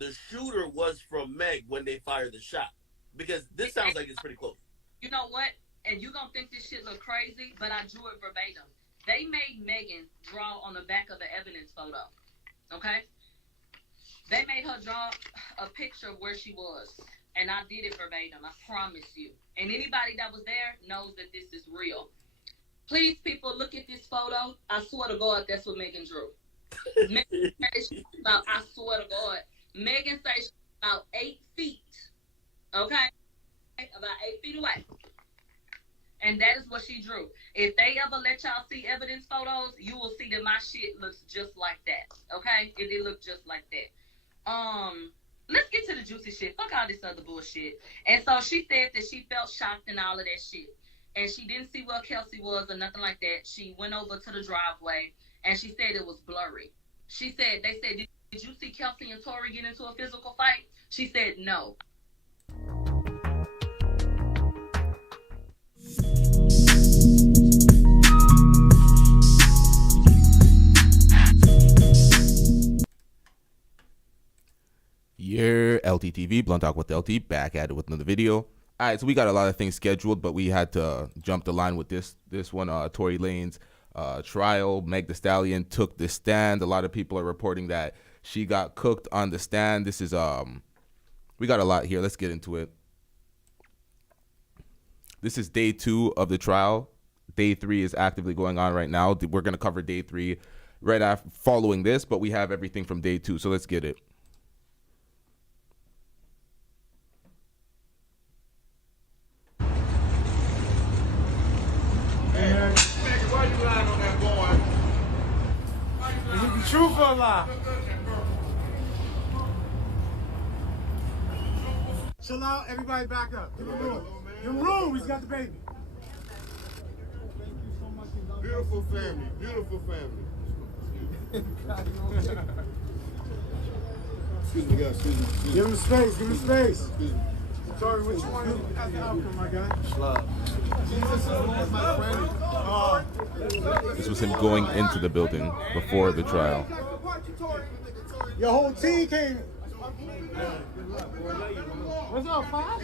the shooter was from Meg when they fired the shot? Because this sounds like it's pretty close. You know what? And you're going to think this shit look crazy, but I drew it verbatim. They made Megan draw on the back of the evidence photo. Okay? They made her draw a picture of where she was. And I did it verbatim. I promise you. And anybody that was there knows that this is real. Please, people, look at this photo. I swear to God, that's what Megan drew. Megan said about, I swear to God. Megan said she's about 8 feet. Okay? About 8 feet away. And that is what she drew. If they ever let y'all see evidence photos, you will see that my shit looks just like that. Okay? It looked just like that. Let's get to the juicy shit. Fuck all this other bullshit. And so she said that she felt shocked and all of that shit. And she didn't see where Kelsey was or nothing like that. She went over to the driveway and she said it was blurry. She said, they said, did you see Kelsey and Tory get into a physical fight? She said no. Your LTTV, Blunt Talk with LT, back at it with another video. All right, so we got a lot of things scheduled, but we had to jump the line with this one. Tory Lanez trial. Meg Thee Stallion took the stand. A lot of people are reporting that she got cooked on the stand. This is we got a lot here. Let's get into it. This is day 2 of the trial. Day 3 is actively going on right now. We're gonna cover day 3 right after following this, but we have everything from day 2. So let's get it. Truth or lie? Chill out, everybody back up. Give him room. Give him room, he's got the baby. Beautiful family, beautiful family. Excuse me, guys, excuse me. Give him space, give him space. Sorry, what you want as the outcome, my guy? Jesus is Lord, my friend. This was him going into the building before the trial. Your whole team came. What's up, Pop?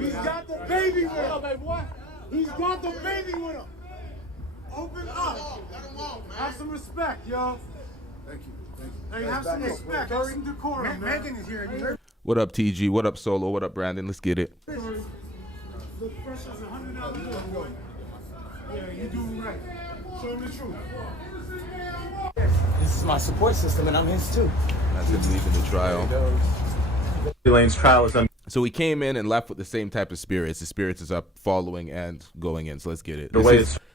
He's got the baby with him. He's got the baby with him. Open up. Have some respect, yo. Thank you. Hey, have some respect. Have some decorum, man. Megan is here. What up, TG? What up, Solo? What up, Brandon? Let's get it. Look fresh as $100 bill. Yeah, you doing right. Show him the truth. This is my support system, and I'm his too. That's him leaving the trial. Lane's trial is So he came in and left with the same type of spirits. The spirits is up following and going in. So let's get it.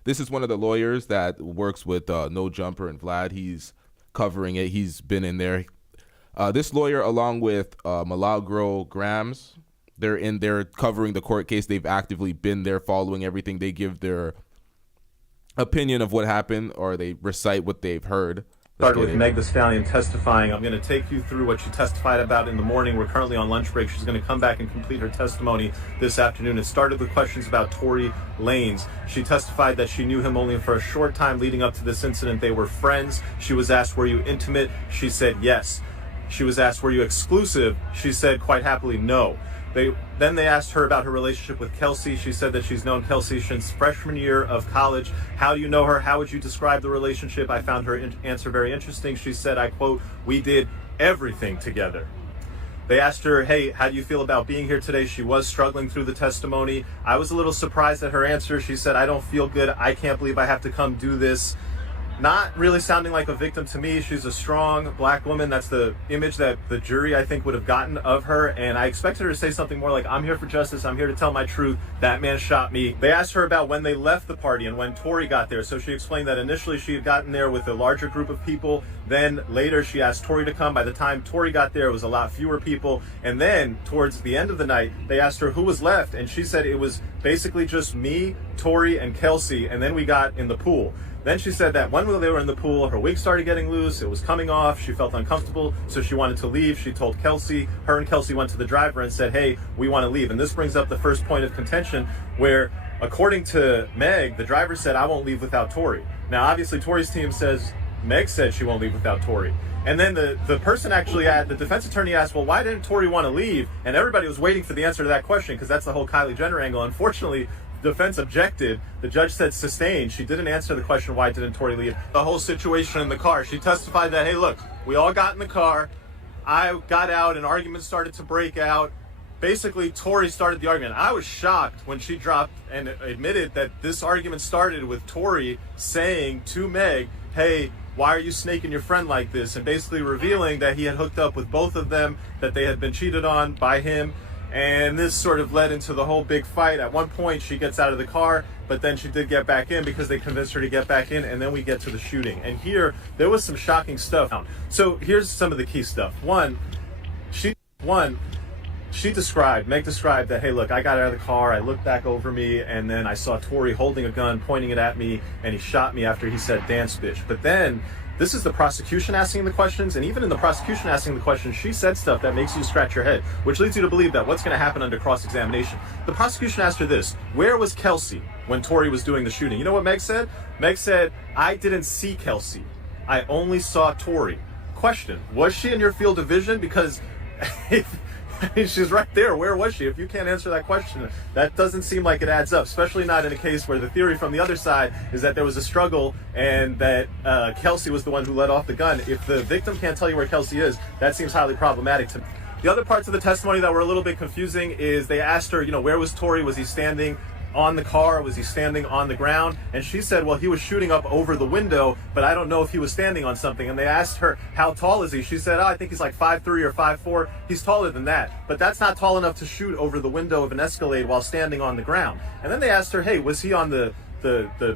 This is one of the lawyers that works with No Jumper and Vlad. He's covering it. He's been in there. This lawyer, along with Milagro Grams, they're in there covering the court case. They've actively been there following everything. They give their opinion of what happened, or they recite what they've heard. Started with Meg Thee Stallion testifying. I'm going to take you through what she testified about in the morning. We're currently on lunch break. She's going to come back and complete her testimony this afternoon. It started with questions about Tory Lanez. She testified that she knew him only for a short time leading up to this incident. They were friends. She was asked, were you intimate? She said yes. She was asked, were you exclusive? She said quite happily no. Then they asked her about her relationship with Kelsey. She said that she's known Kelsey since freshman year of college. How do you know her? How would you describe the relationship? I found her answer very interesting. She said, I quote, we did everything together. They asked her, hey, how do you feel about being here today? She was struggling through the testimony. I was a little surprised at her answer. She said, I don't feel good. I can't believe I have to come do this. Not really sounding like a victim to me. She's a strong black woman. That's the image that the jury, I think, would have gotten of her. And I expected her to say something more like, I'm here for justice. I'm here to tell my truth. That man shot me. They asked her about when they left the party and when Tory got there. So she explained that initially she had gotten there with a larger group of people. Then later she asked Tory to come. By the time Tory got there, it was a lot fewer people. And then towards the end of the night, they asked her who was left. And she said it was basically just me, Tory, and Kelsey. And then we got in the pool. Then she said that when they were in the pool, her wig started getting loose, it was coming off, she felt uncomfortable, so she wanted to leave. She told Kelsey, her and Kelsey went to the driver and said, hey, we want to leave. And this brings up the first point of contention where, according to Meg, the driver said, I won't leave without Tory. Now, obviously, Tory's team says, Meg said she won't leave without Tory. And then the person actually the defense attorney asked, well, why didn't Tory want to leave? And everybody was waiting for the answer to that question because that's the whole Kylie Jenner angle. Unfortunately, the defense objected. The judge said sustained. She didn't answer the question, why didn't Tory leave? The whole situation in the car. She testified that, hey, look, we all got in the car. I got out, an argument started to break out. Basically, Tory started the argument. I was shocked when she dropped and admitted that this argument started with Tory saying to Meg, hey, why are you snaking your friend like this? And basically revealing that he had hooked up with both of them, that they had been cheated on by him. And this sort of led into the whole big fight. At one point, she gets out of the car, but then she did get back in because they convinced her to get back in. And then we get to the shooting. And here, there was some shocking stuff. So here's some of the key stuff. Meg described that, hey, look, I got out of the car, I looked back over me, and then I saw Tory holding a gun, pointing it at me, and he shot me after he said, dance bitch. But then, this is the prosecution asking the questions, and even in the prosecution asking the questions, she said stuff that makes you scratch your head, which leads you to believe that what's going to happen under cross-examination. The prosecution asked her this, where was Kelsey when Tory was doing the shooting? You know what Meg said? Meg said, I didn't see Kelsey. I only saw Tory. Question, was she in your field of vision? Because I mean, she's right there. Where was she? If you can't answer that question, that doesn't seem like it adds up, especially not in a case where the theory from the other side is that there was a struggle and that Kelsey was the one who let off the gun. If the victim can't tell you where Kelsey is, that seems highly problematic to me. The other parts of the testimony that were a little bit confusing is they asked her, where was Tory? Was he standing on the car? Was he standing on the ground? And she said, well, he was shooting up over the window, but I don't know if he was standing on something. And they asked her, how tall is he? She said, I think he's like 5'3" or 5'4". He's taller than that, but that's not tall enough to shoot over the window of an Escalade while standing on the ground. And then they asked her, hey, was he on the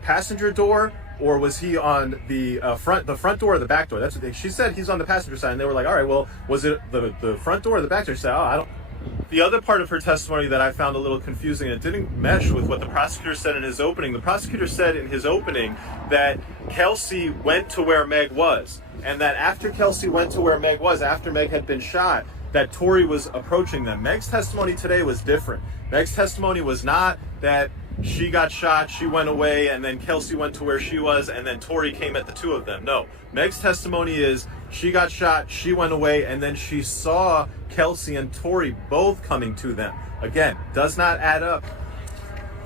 passenger door, or was he on the front door or the back door? That's what she said. He's on the passenger side. And they were like, all right, well, was it the front door or the back door? She said, I don't. The other part of her testimony that I found a little confusing, it didn't mesh with what the prosecutor said in his opening. The prosecutor said in his opening that Kelsey went to where Meg was, and that after Kelsey went to where Meg was, after Meg had been shot, that Tory was approaching them. Meg's testimony today was different. Meg's testimony was not that she got shot, she went away, and then Kelsey went to where she was, and then Tory came at the two of them. No, Meg's testimony is she got shot, she went away, and then she saw Kelsey and Tory both coming to them. Again, does not add up.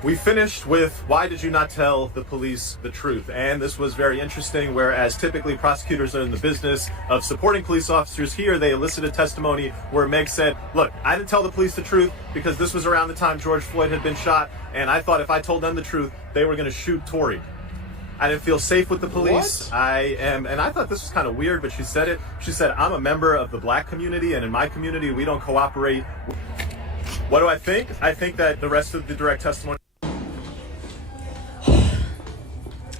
We finished with, why did you not tell the police the truth? And this was very interesting, whereas typically prosecutors are in the business of supporting police officers. Here, they elicited testimony where Meg said, look, I didn't tell the police the truth because this was around the time George Floyd had been shot, and I thought if I told them the truth, they were going to shoot Tory. I didn't feel safe with the police. What? And I thought this was kind of weird, but she said it. She said, I'm a member of the black community, and in my community, we don't cooperate. What do I think? I think that the rest of the direct testimony.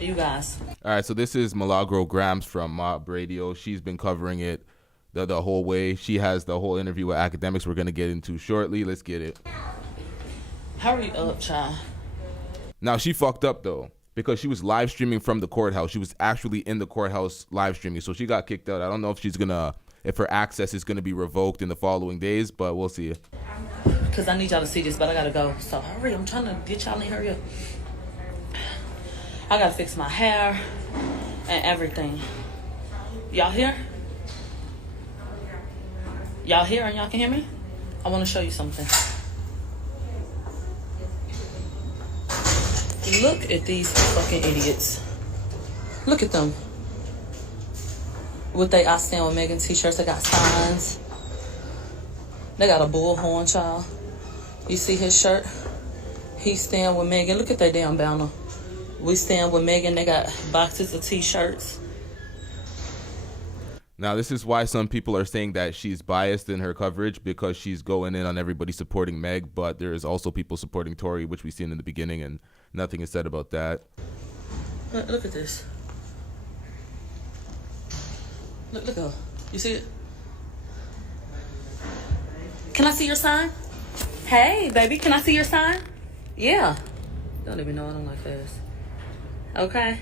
You guys. All right, so this is Milagro Grams from Mob Radio. She's been covering it the whole way. She has the whole interview with academics we're going to get into shortly. Let's get it. Hurry up, child. Now, she fucked up, though, because she was live streaming from the courthouse. She was actually in the courthouse live streaming, so she got kicked out. I don't know if her access is going to be revoked in the following days, but we'll see. Because I need y'all to see this, but I got to go. So hurry, I'm trying to get y'all in, hurry up. I gotta fix my hair and everything. Y'all here? Y'all here and y'all can hear me? I want to show you something. Look at these fucking idiots. Look at them. With they I Stand With Megan t-shirts, they got signs. They got a bullhorn, child. You see his shirt? He stand with Megan. Look at that damn banner. We stand with Megan. They got boxes of t-shirts. Now, this is why some people are saying that she's biased in her coverage because she's going in on everybody supporting Meg, but there is also people supporting Tory, which we've seen in the beginning, and nothing is said about that. Look at this. Look up. You see it? Can I see your sign? Hey, baby, can I see your sign? Yeah. Don't even know I don't like fast. Okay.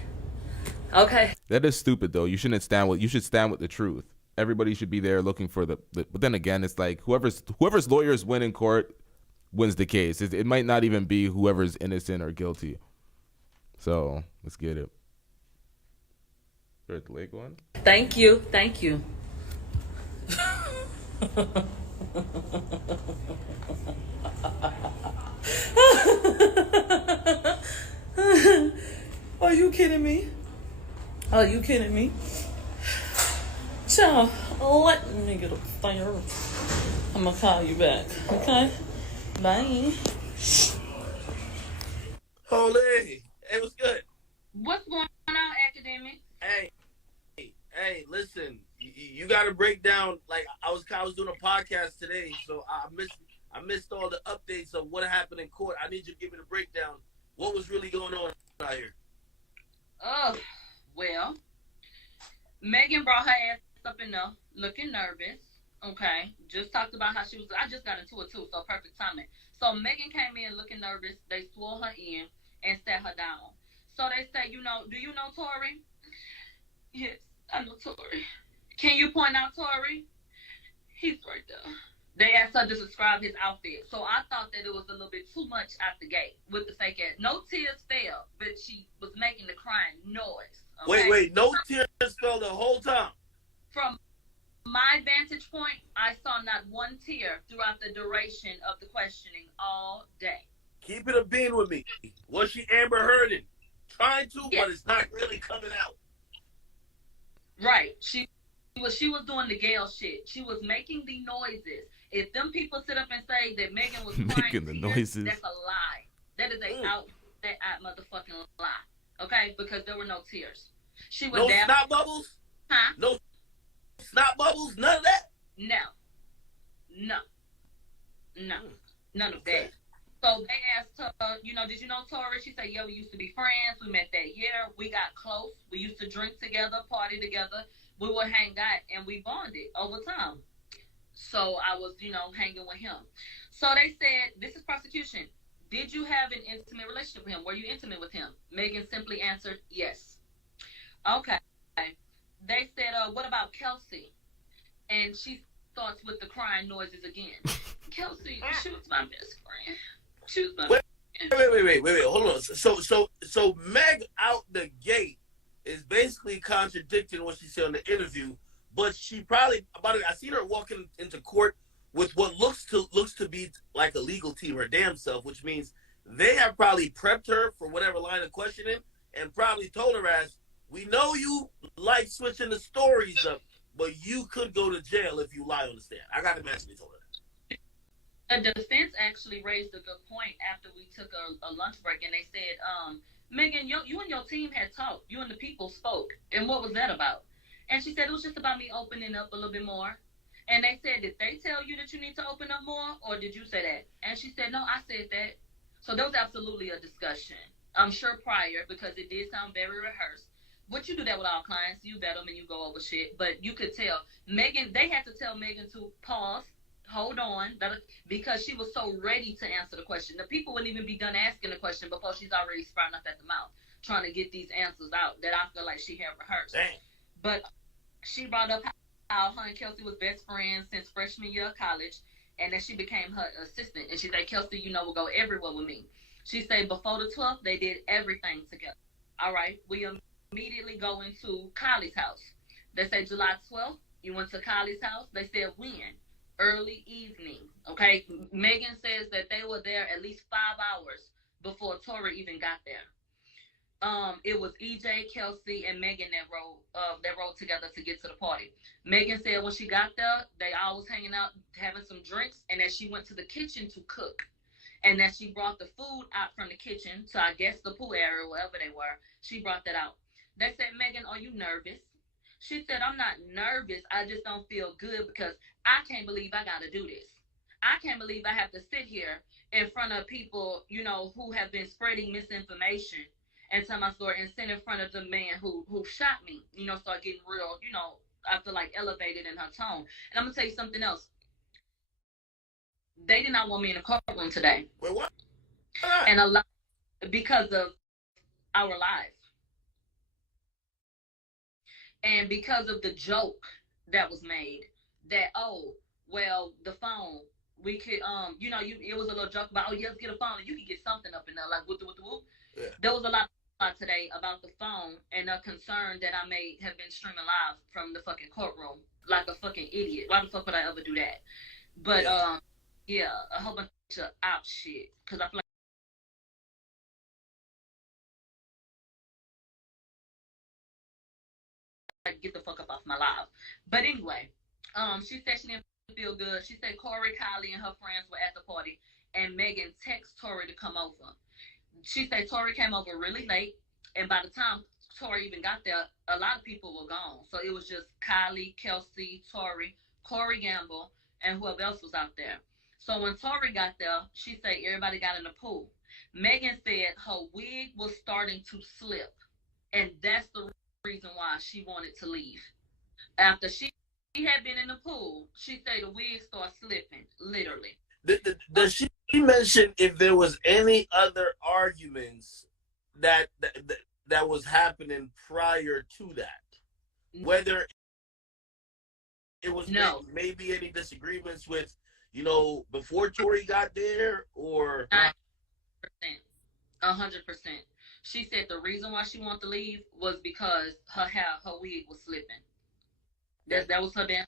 That is stupid, though. You should stand with the truth. Everybody should be there looking for but then again, it's like whoever's lawyers win in court wins the case. It might not even be whoever's innocent or guilty. So let's get it. Heard the leg one. Thank you. Thank you. Are you kidding me? Are you kidding me? Child, let me get a fire. I'm gonna call you back, okay? Bye. Holy. Hey, what's good? What's going on, academic? Hey, listen. You got to break down. Like I was doing a podcast today, so I missed all the updates of what happened in court. I need you to give me the breakdown. What was really going on out here? Well, Megan brought her ass up in there looking nervous. Okay, just talked about how she was. I just got into it too, so perfect timing. So Megan came in looking nervous. They swore her in and sat her down. So they say, do you know Tory? Yes, I know Tory. Can you point out Tory? He's right there. They asked her to describe his outfit. So I thought that it was a little bit too much out the gate with the fake ass. No tears fell, but she was making the crying noise. Okay? Wait, no tears fell the whole time? From my vantage point, I saw not one tear throughout the duration of the questioning all day. Keep it a bean with me. Was she Amber Hearding? Trying to, yes. But it's not really coming out. Right. She was doing the Gayle shit. She was making the noises. If them people sit up and say that Megan was making the noises, that's a lie. That is a out motherfucking lie. Okay? Because there were no tears. She was no snot bubbles? Huh? No snot bubbles? None of that? No. None of that. So they asked her, did you know Tory? She said, yeah, we used to be friends. We met that year. We got close. We used to drink together, party together. We would hang out, and we bonded over time. So I was, hanging with him. So they said, this is prosecution. Did you have an intimate relationship with him? Were you intimate with him? Megan simply answered, yes. Okay. They said, what about Kelsey? And she starts with the crying noises again. Kelsey, she was my best friend. She was my best friend. Wait. Hold on. So Meg out the gate is basically contradicting what she said on the interview, but she probably I seen her walking into court with what looks to be like a legal team her damn self, which means they have probably prepped her for whatever line of questioning and probably told her as, we know you like switching the stories up, but you could go to jail if you lie on the stand. I got to imagine they told her that. The defense actually raised a good point after we took a lunch break, and they said, Megan, you and your team had talked. You and the people spoke. And what was that about? And she said, it was just about me opening up a little bit more. And they said, did they tell you that you need to open up more, or did you say that? And she said, no, I said that. So there was absolutely a discussion. I'm sure prior, because it did sound very rehearsed. But you do that with all clients. You vet them and you go over shit. But you could tell. Megan, they had to tell Megan to pause, hold on, because she was so ready to answer the question. The people wouldn't even be done asking the question before she's already sprouting up at the mouth, trying to get these answers out that I feel like she had rehearsed. Dang. But she brought up how her and Kelsey was best friends since freshman year of college, and that she became her assistant. And she said, Kelsey, will go everywhere with me. She said before the 12th, they did everything together. All right, we immediately go into Kylie's house. They said July 12th, you went to Kylie's house. They said when? Early evening. Okay, Megan says that they were there at least 5 hours before Tory even got there. It was EJ, Kelsey, and Megan that rode together to get to the party. Megan said when she got there, they all was hanging out, having some drinks, and that she went to the kitchen to cook. And that she brought the food out from the kitchen to, I guess, the pool area, wherever they were. She brought that out. They said, Megan, are you nervous? She said, I'm not nervous. I just don't feel good because I can't believe I got to do this. I can't believe I have to sit here in front of people, who have been spreading misinformation and tell my story and sit in front of the man who shot me, start getting real, I feel like elevated in her tone. And I'm going to tell you something else. They did not want me in the courtroom today. Wait, what? And a lot because of our lives. And because of the joke that was made that, the phone, we could, it was a little joke about, let's get a phone and you can get something up in there, like whoop. Yeah. There was a lot today about the phone and a concern that I may have been streaming live from the fucking courtroom like a fucking idiot. Why the fuck would I ever do that? But yeah, a whole bunch of out shit. Cause I feel like get the fuck up off my live. But anyway, she said she didn't feel good. She said Corey, Kylie, and her friends were at the party, and Megan texted Tory to come over. She said Tory came over really late, and by the time Tory even got there, a lot of people were gone. So it was just Kylie, Kelsey, Tory, Corey Gamble, and whoever else was out there. So when Tory got there, she said everybody got in the pool. Megan said her wig was starting to slip, and that's the reason why she wanted to leave. After she had been in the pool, she said the wig started slipping, literally. Does she mention if there was any other arguments that was happening prior to that? Whether it was maybe any disagreements with, before Tory got there, or 100%. She said the reason why she wanted to leave was because her wig was slipping. That was her damn.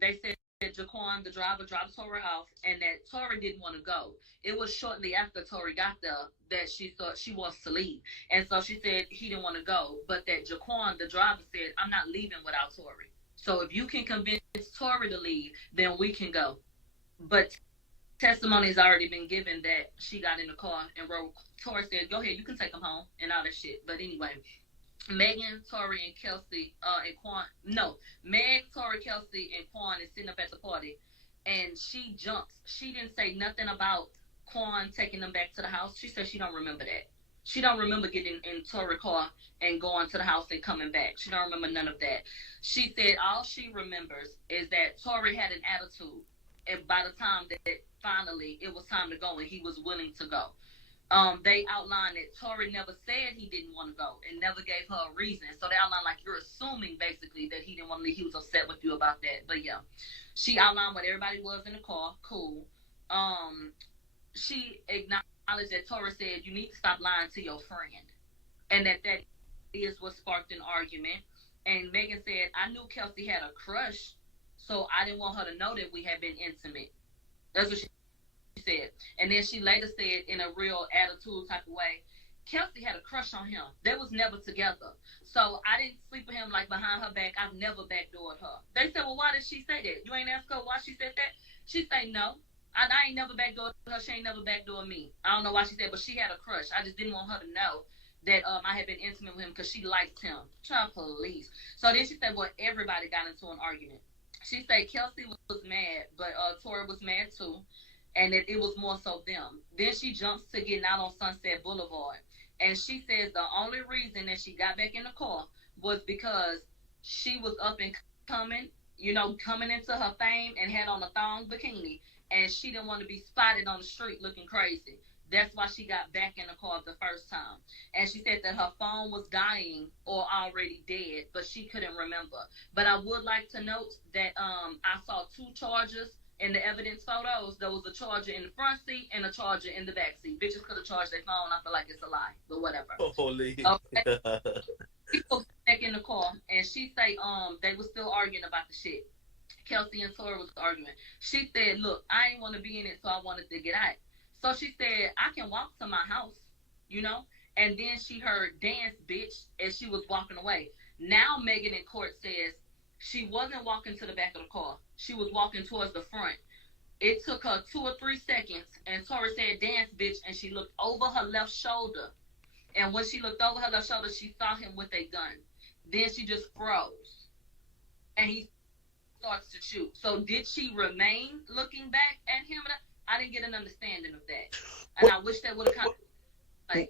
They said that Jaquan, the driver, dropped Tory off, and that Tory didn't want to go. It was shortly after Tory got there that she thought she wants to leave, and so she said he didn't want to go, but that Jaquan, the driver, said, "I'm not leaving without Tory. So if you can convince Tory to leave, then we can go." But testimony has already been given that she got in the car and rode. Tory said, "Go ahead, you can take him home," and all that shit. But anyway, Megan, Tory, and Kelsey, and Quan. No, Meg, Tory, Kelsey, and Quan is sitting up at the party, and she jumps. She didn't say nothing about Quan taking them back to the house. She said she don't remember that. She don't remember getting in Tory's car and going to the house and coming back. She don't remember none of that. She said all she remembers is that Tory had an attitude, and by the time that finally it was time to go and he was willing to go. They outlined that Tory never said he didn't want to go and never gave her a reason. So they outlined like you're assuming basically that he didn't want to leave. He was upset with you about that. But yeah, she outlined what everybody was in the car. Cool. She acknowledged that Tory said you need to stop lying to your friend, and that is what sparked an argument. And Megan said, "I knew Kelsey had a crush, so I didn't want her to know that we had been intimate." That's what she said. And then she later said in a real attitude type of way, Kelsey had a crush on him. They was never together. So I didn't sleep with him like behind her back. I've never backdoored her. They said, "Well, why did she say that? You ain't asked her why she said that?" She said, "No. I ain't never backdoored her. She ain't never backdoored me." I don't know why she said, but she had a crush. I just didn't want her to know that I had been intimate with him because she liked him. Child police. So then she said, well, everybody got into an argument. She said Kelsey was mad, but Tory was mad too, and that it was more so them. Then she jumps to getting out on Sunset Boulevard, and she says the only reason that she got back in the car was because she was up and coming, coming into her fame and had on a thong bikini, and she didn't want to be spotted on the street looking crazy. That's why she got back in the car the first time. And she said that her phone was dying or already dead, but she couldn't remember. But I would like to note that I saw two chargers in the evidence photos. There was a charger in the front seat and a charger in the back seat. Bitches could have charged their phone. I feel like it's a lie, but whatever. Holy. Okay. People back in the car, and she say they were still arguing about the shit. Kelsey and Tory was arguing. She said, "Look, I didn't want to be in it, so I wanted to get out." So she said, "I can walk to my house, And then she heard "dance, bitch," as she was walking away. Now Megan in court says she wasn't walking to the back of the car. She was walking towards the front. It took her 2 or 3 seconds, and Tory said, "Dance, bitch," and she looked over her left shoulder. And when she looked over her left shoulder, she saw him with a gun. Then she just froze. And he starts to shoot. So did she remain looking back at him? I didn't get an understanding of that, and I wish that would have come. I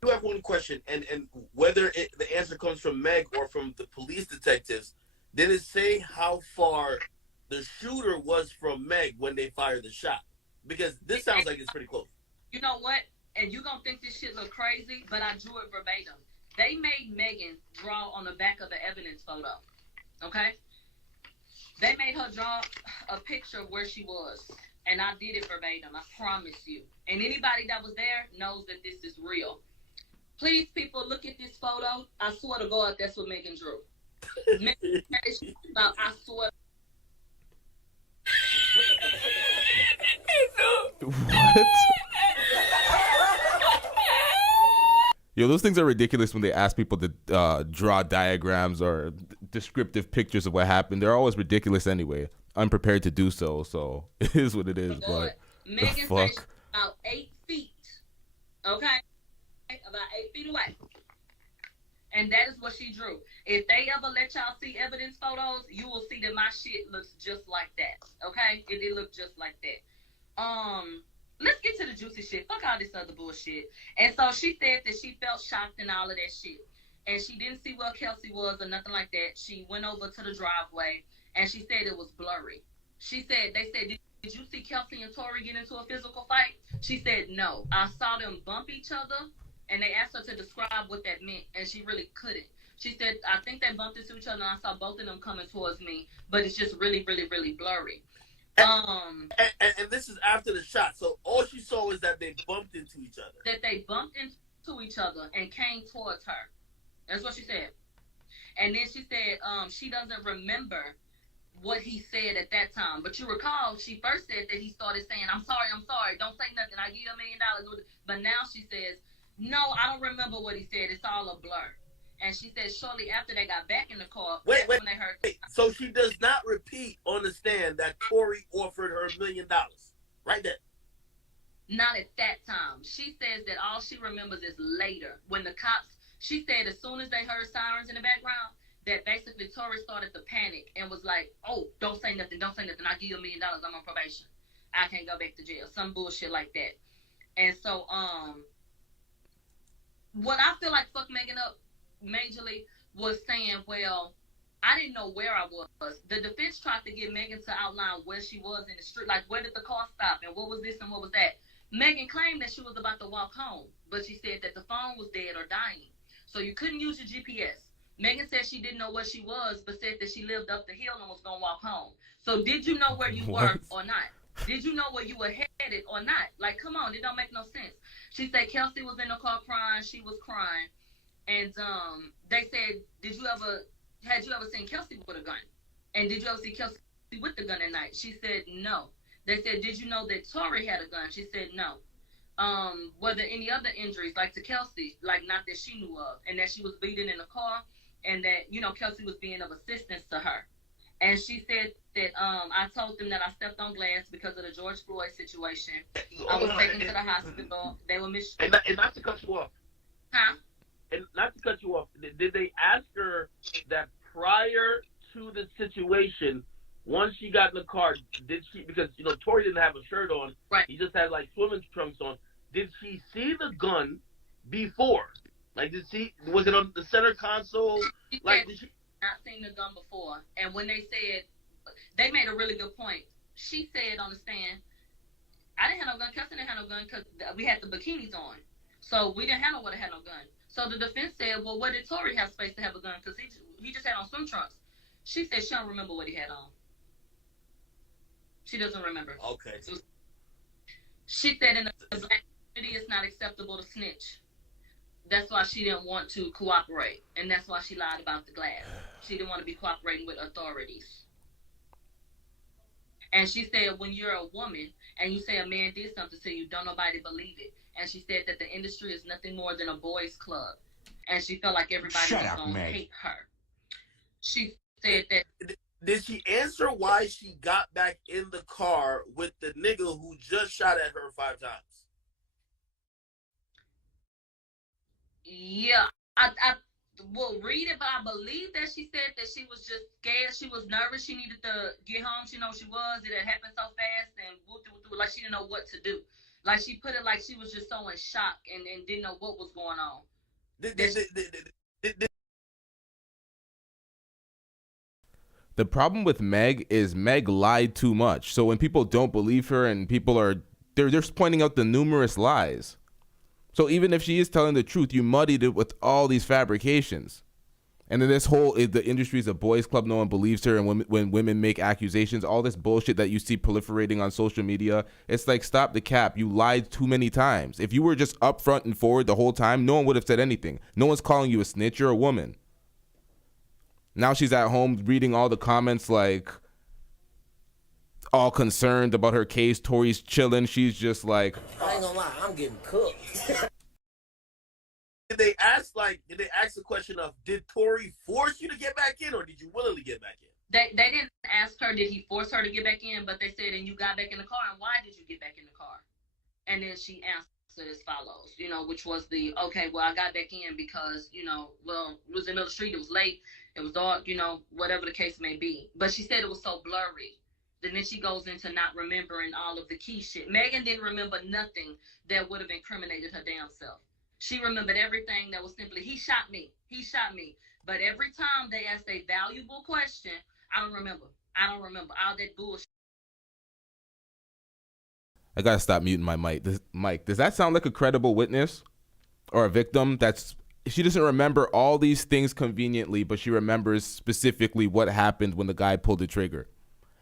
do have one question, and whether the answer comes from Meg or from the police detectives, did it say how far the shooter was from Meg when they fired the shot? Because this sounds like it's pretty close. You know what? And you're gonna think this shit look crazy, but I drew it verbatim. They made Megan draw on the back of the evidence photo. Okay? They made her draw a picture of where she was. And I did it verbatim. I promise you. And anybody that was there knows that this is real. Please, people, look at this photo. I swear to God, that's what Megan drew. I swear. What? Yo, those things are ridiculous when they ask people to draw diagrams or descriptive pictures of what happened. They're always ridiculous anyway. I'm prepared to do so, so it is what it is. But Megan the said she's fuck? about 8 feet. Okay? About 8 feet away. And that is what she drew. If they ever let y'all see evidence photos, you will see that my shit looks just like that. Okay? It did look just like that. Let's get to the juicy shit. Fuck all this other bullshit. And so she said that she felt shocked and all of that shit. And she didn't see where Kelsey was or nothing like that. She went over to the driveway and she said it was blurry. She said, they said, did you see Kelsey and Tory get into a physical fight? She said, no. I saw them bump each other and they asked her to describe what that meant. And she really couldn't. She said, I think they bumped into each other and I saw both of them coming towards me, but it's just really, really, really blurry. And this is after the shot, so all she saw was that they bumped into each other. That they bumped into each other and came towards her. That's what she said. And then she said she doesn't remember what he said at that time. But you recall, she first said that he started saying, I'm sorry, don't say nothing, I give you $1 million. But now she says, no, I don't remember what he said, it's all a blur. And she said shortly after they got back in the car, wait. when they heard. So she does not repeat on the stand that Tory offered her $1 million, right there. Not at that time. She says that all she remembers is later when the cops. She said as soon as they heard sirens in the background, that basically Tory started to panic and was like, "Oh, don't say nothing. I'll give you $1 million. I'm on probation. I can't go back to jail." Some bullshit like that. And so, what I feel like fucked Megan up majorly was saying, well, I didn't know where I was. The defense tried to get Megan to outline where she was in the street, like where did the car stop and what was this and what was that. Megan claimed that she was about to walk home, but she said that the phone was dead or dying, so you couldn't use your GPS. Megan said she didn't know where she was, but said that she lived up the hill and was gonna walk home. So did you know where you were or not? Did you know where you were headed or not? Like, come on, it don't make no sense. She said Kelsey was in the car crying, she was crying. And they said, had you ever seen Kelsey with a gun? And did you ever see Kelsey with the gun at night? She said, no. They said, did you know that Tory had a gun? She said, no. Were there any other injuries, like to Kelsey, like not that she knew of, and that she was bleeding in the car, and that, Kelsey was being of assistance to her. And she said that I told them that I stepped on glass because of the George Floyd situation. I was taken to the hospital. They were mistreated. And not to cut you off. Huh? And not to cut you off, did they ask her that prior to the situation, once she got in the car, did she, because, Tory didn't have a shirt on, right? He just had, like, swimming trunks on. Did she see the gun before? Like, was it on the center console? Did she not seen the gun before? And when they said, they made a really good point. She said on the stand, I didn't have no gun, Kelsey didn't have no gun because we had the bikinis on. So we didn't have no one that had no gun. So the defense said, well, where did Tory have space to have a gun? Because he just had on swim trunks. She said she don't remember what he had on. She doesn't remember. Okay. So she said in the black community it's not acceptable to snitch. That's why she didn't want to cooperate. And that's why she lied about the glass. She didn't want to be cooperating with authorities. And she said when you're a woman and you say a man did something to you, don't nobody believe it. And she said that the industry is nothing more than a boys' club. And she felt like everybody was going to hate her. She said that. Did she answer why she got back in the car with the nigga who just shot at her 5 times? Yeah. I will read it, but I believe that she said that she was just scared. She was nervous. She needed to get home. She know she was. It had happened so fast and like she didn't know what to do. Like she put it like she was just so in shock and didn't know what was going on. The problem with Meg is Meg lied too much. So when people don't believe her and people they're just pointing out the numerous lies. So even if she is telling the truth, you muddied it with all these fabrications. And then this whole the industry is a boys' club. No one believes her. And when women make accusations, all this bullshit that you see proliferating on social media, it's like, stop the cap. You lied too many times. If you were just upfront and forward the whole time, no one would have said anything. No one's calling you a snitch. You're a woman. Now she's at home reading all the comments like all concerned about her case. Tory's chilling. She's just like, I ain't gonna lie, I'm getting cooked. Did they ask the question of, did Tory force you to get back in, or did you willingly get back in? They didn't ask her, did he force her to get back in, but they said, and you got back in the car, and why did you get back in the car? And then she answered as follows, which was okay, well, I got back in because, well, it was in the middle of the street, it was late, it was dark, whatever the case may be. But she said it was so blurry. And then she goes into not remembering all of the key shit. Megan didn't remember nothing that would have incriminated her damn self. She remembered everything that was simply, he shot me. But every time they asked a valuable question, I don't remember all that bullshit. I gotta stop muting my mic. Mike, does that sound like a credible witness or a victim? She doesn't remember all these things conveniently, but she remembers specifically what happened when the guy pulled the trigger.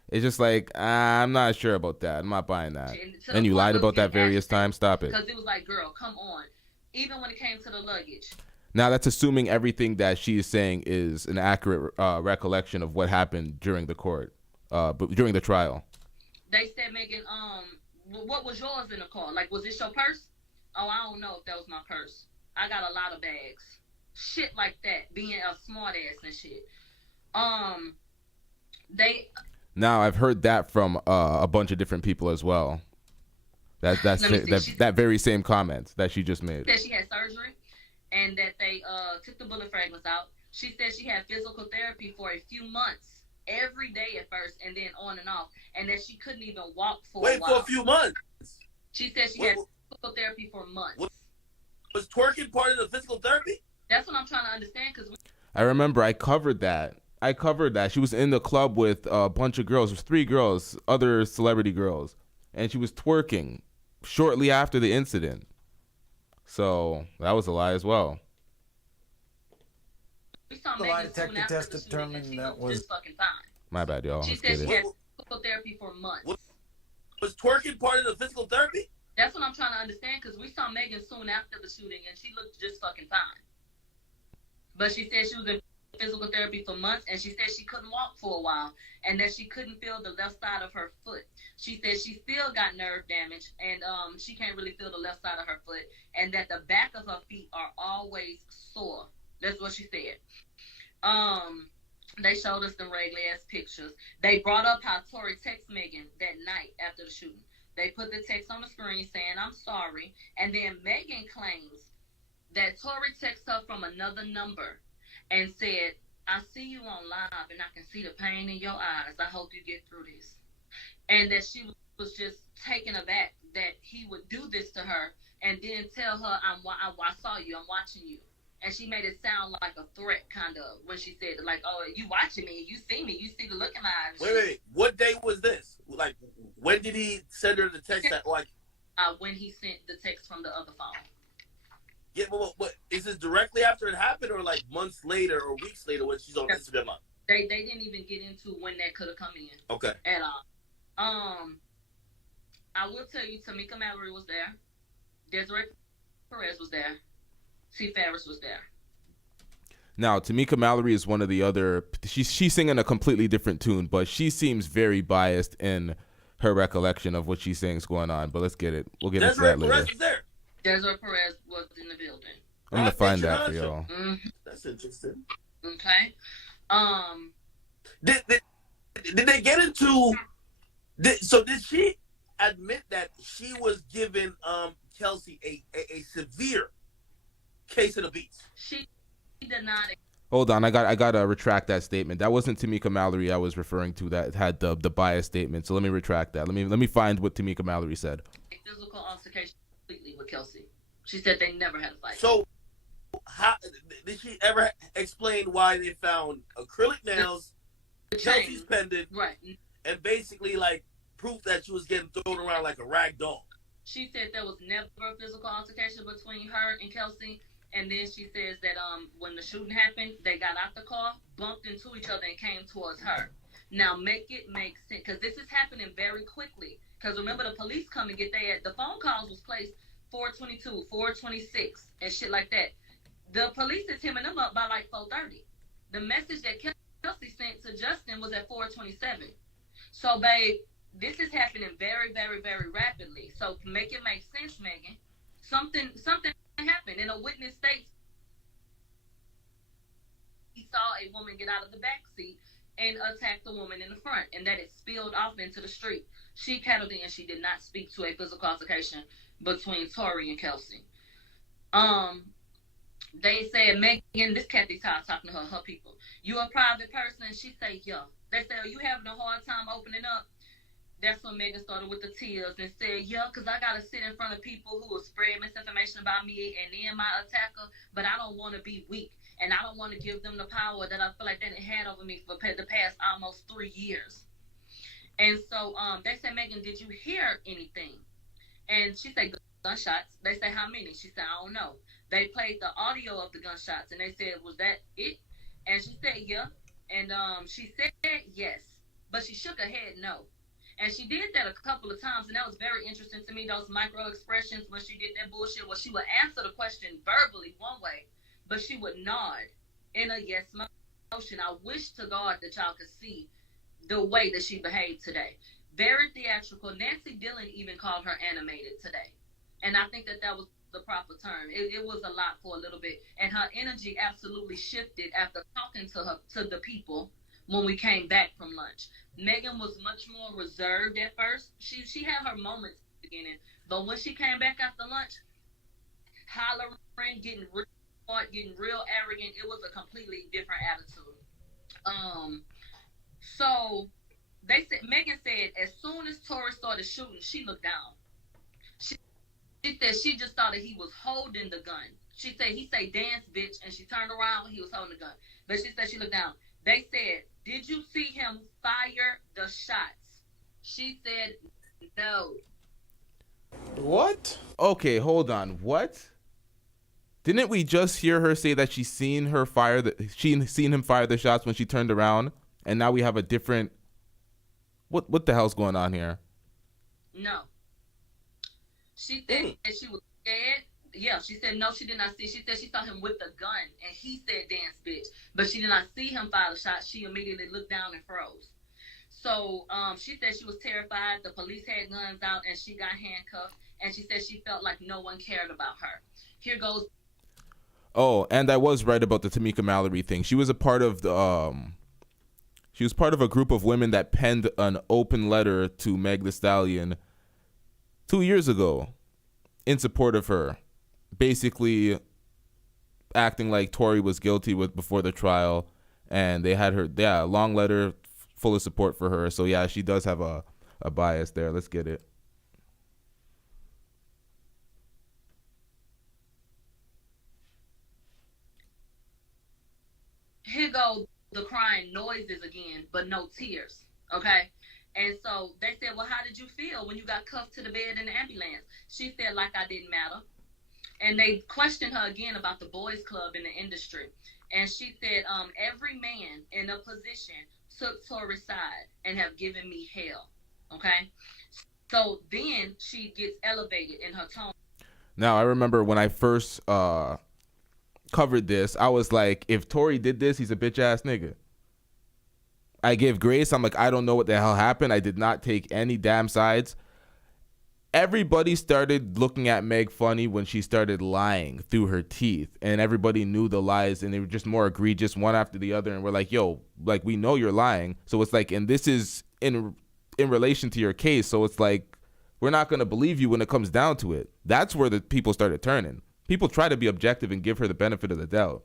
It's just like, I'm not sure about that. I'm not buying that. And you lied about that various times. Stop it. Because it was like, girl, come on. Even when it came to the luggage. Now that's assuming everything that she is saying is an accurate recollection of what happened during the court, but during the trial. They said, Megan, what was yours in the car? Like, was this your purse? Oh, I don't know if that was my purse. I got a lot of bags. Shit like that, being a smart ass and shit. Now I've heard that from a bunch of different people as well. That very same comment that she just made. Said she had surgery and that they took the bullet fragments out. She said she had physical therapy for a few months, every day at first, and then on and off, and that she couldn't even walk for a while. For a few months? She said she had physical therapy for months. Was twerking part of the physical therapy? That's what I'm trying to understand. I remember I covered that. She was in the club with a bunch of girls. It was 3 girls, other celebrity girls, and she was twerking shortly after the incident. So that was a lie as well. We saw the lie detector test determined that was just fucking fine. My bad, y'all. She said she had physical therapy for months. Was twerking part of the physical therapy? That's what I'm trying to understand, because we saw Megan soon after the shooting and she looked just fucking fine. But she said she was in physical therapy for months, and she said she couldn't walk for a while, and that she couldn't feel the left side of her foot. She said she still got nerve damage, and she can't really feel the left side of her foot, and that the back of her feet are always sore. That's what she said. They showed us the regular ass pictures. They brought up how Tory texted Megan that night after the shooting. They put the text on the screen saying, "I'm sorry," and then Megan claims that Tory texted her from another number and said, "I see you on live and I can see the pain in your eyes. I hope you get through this." And that she was just taken aback that he would do this to her and then tell her, I saw you, I'm watching you. And she made it sound like a threat, kind of, when she said, like, "Oh, you watching me, you see the look in my eyes." Wait. What day was this? Like, when did he send her the text? When he sent the text from the other phone. Yeah, but what is this directly after it happened, or like months later or weeks later when she's on Instagram Live? They didn't even get into when that could have come in. Okay. At all. I will tell you, Tamika Mallory was there. Desiree Perez was there. T. Ferris was there. Now, Tamika Mallory is one of the other. She's singing a completely different tune, but she seems very biased in her recollection of what she's saying is going on. But let's get it. We'll get into that later. Perez was there. Desiree Perez was in the building. I'm gonna find that for y'all. Mm-hmm. That's interesting. Okay. Did they get into? So did she admit that she was giving Kelsey a severe case of the beats? She did not. Hold on, I gotta retract that statement. That wasn't Tamika Mallory I was referring to. That had the bias statement. So let me retract that. Let me find what Tamika Mallory said. Physical altercation completely with Kelsey. She said they never had a fight. So, how did she ever explain why they found acrylic nails, Kelsey's pendant, right, and basically like proof that she was getting thrown around like a rag doll? She said there was never a physical altercation between her and Kelsey. And then she says that when the shooting happened, they got out the car, bumped into each other, and came towards her. Now, make it make sense, because this is happening very quickly. Because remember, the police come and get the phone calls was placed 4:22, 4:26, and shit like that. The police is hemming them up by like 4:30. The message that Kelsey sent to Justin was at 4:27. So, babe, this is happening very, very, very rapidly. So, make it make sense, Megan. Something happened, and a witness states he saw a woman get out of the back seat and attack the woman in the front, and that it spilled off into the street. She kettled in. She did not speak to a physical altercation between Tory and Kelsey. They said, Megan, this Kathy Todd talking to her people. You a private person? She say, yeah. They say, are you having a hard time opening up? That's when Megan started with the tears and said, yeah, because I got to sit in front of people who will spread misinformation about me and then my attacker, but I don't want to be weak. And I don't want to give them the power that I feel like they didn't had over me for the past almost 3 years. And so they said, Megan, did you hear anything? And she said, gunshots. They say, how many? She said, I don't know. They played the audio of the gunshots, and they said, was that it? And she said, yeah. And she said, yes. But she shook her head, no. And she did that a couple of times, and that was very interesting to me, those micro expressions when she did that bullshit, where she would answer the question verbally one way, but she would nod in a yes motion. I wish to God that y'all could see the way that she behaved today. Very theatrical. Nancy Dillon even called her animated today. And I think that was the proper term. It was a lot for a little bit. And her energy absolutely shifted after talking to the people when we came back from lunch. Megan was much more reserved at first. She had her moments at the beginning. But when she came back after lunch, hollering, getting real hard, getting real arrogant, it was a completely different attitude. So they said, Megan said, as soon as Tory started shooting, she looked down. She said she just thought that he was holding the gun. She said, he said, dance, bitch. And she turned around when he was holding the gun. But she said she looked down. They said, did you see him fire the shots? She said, no. What? Okay, hold on. What? Didn't we just hear her say that she seen him fire the shots when she turned around? And now we have a different... What the hell's going on here? No. She said that she was scared. Yeah, she said no, she did not see. She said she saw him with the gun, and he said dance, bitch. But she did not see him fire the shot. She immediately looked down and froze. So she said she was terrified. The police had guns out, and she got handcuffed. And she said she felt like no one cared about her. Here goes. Oh, and I was right about the Tamika Mallory thing. She was a part of the... She was part of a group of women that penned an open letter to Meg Thee Stallion 2 years ago in support of her, basically acting like Tory was guilty before the trial, and they had her, a long letter full of support for her. So yeah, she does have a bias there. Let's get it. Here goes the crying noises again, but no tears, okay? And so they said, well, how did you feel when you got cuffed to the bed in the ambulance? She said, like I didn't matter. And they questioned her again about the boys club in the industry. And she said, every man in a position took Tory's side and have given me hell, okay? So then she gets elevated in her tone. Now, I remember when I first covered this, I was like, if Tory did this, he's a bitch ass nigga. I gave grace. I'm like, I don't know what the hell happened. I did not take any damn sides. Everybody started looking at Meg funny when she started lying through her teeth, and everybody knew the lies, and they were just more egregious one after the other. And we're like, yo, like, we know you're lying. So it's like, and this is in relation to your case. So it's like, we're not going to believe you when it comes down to it. That's where the people started turning. People try to be objective and give her the benefit of the doubt.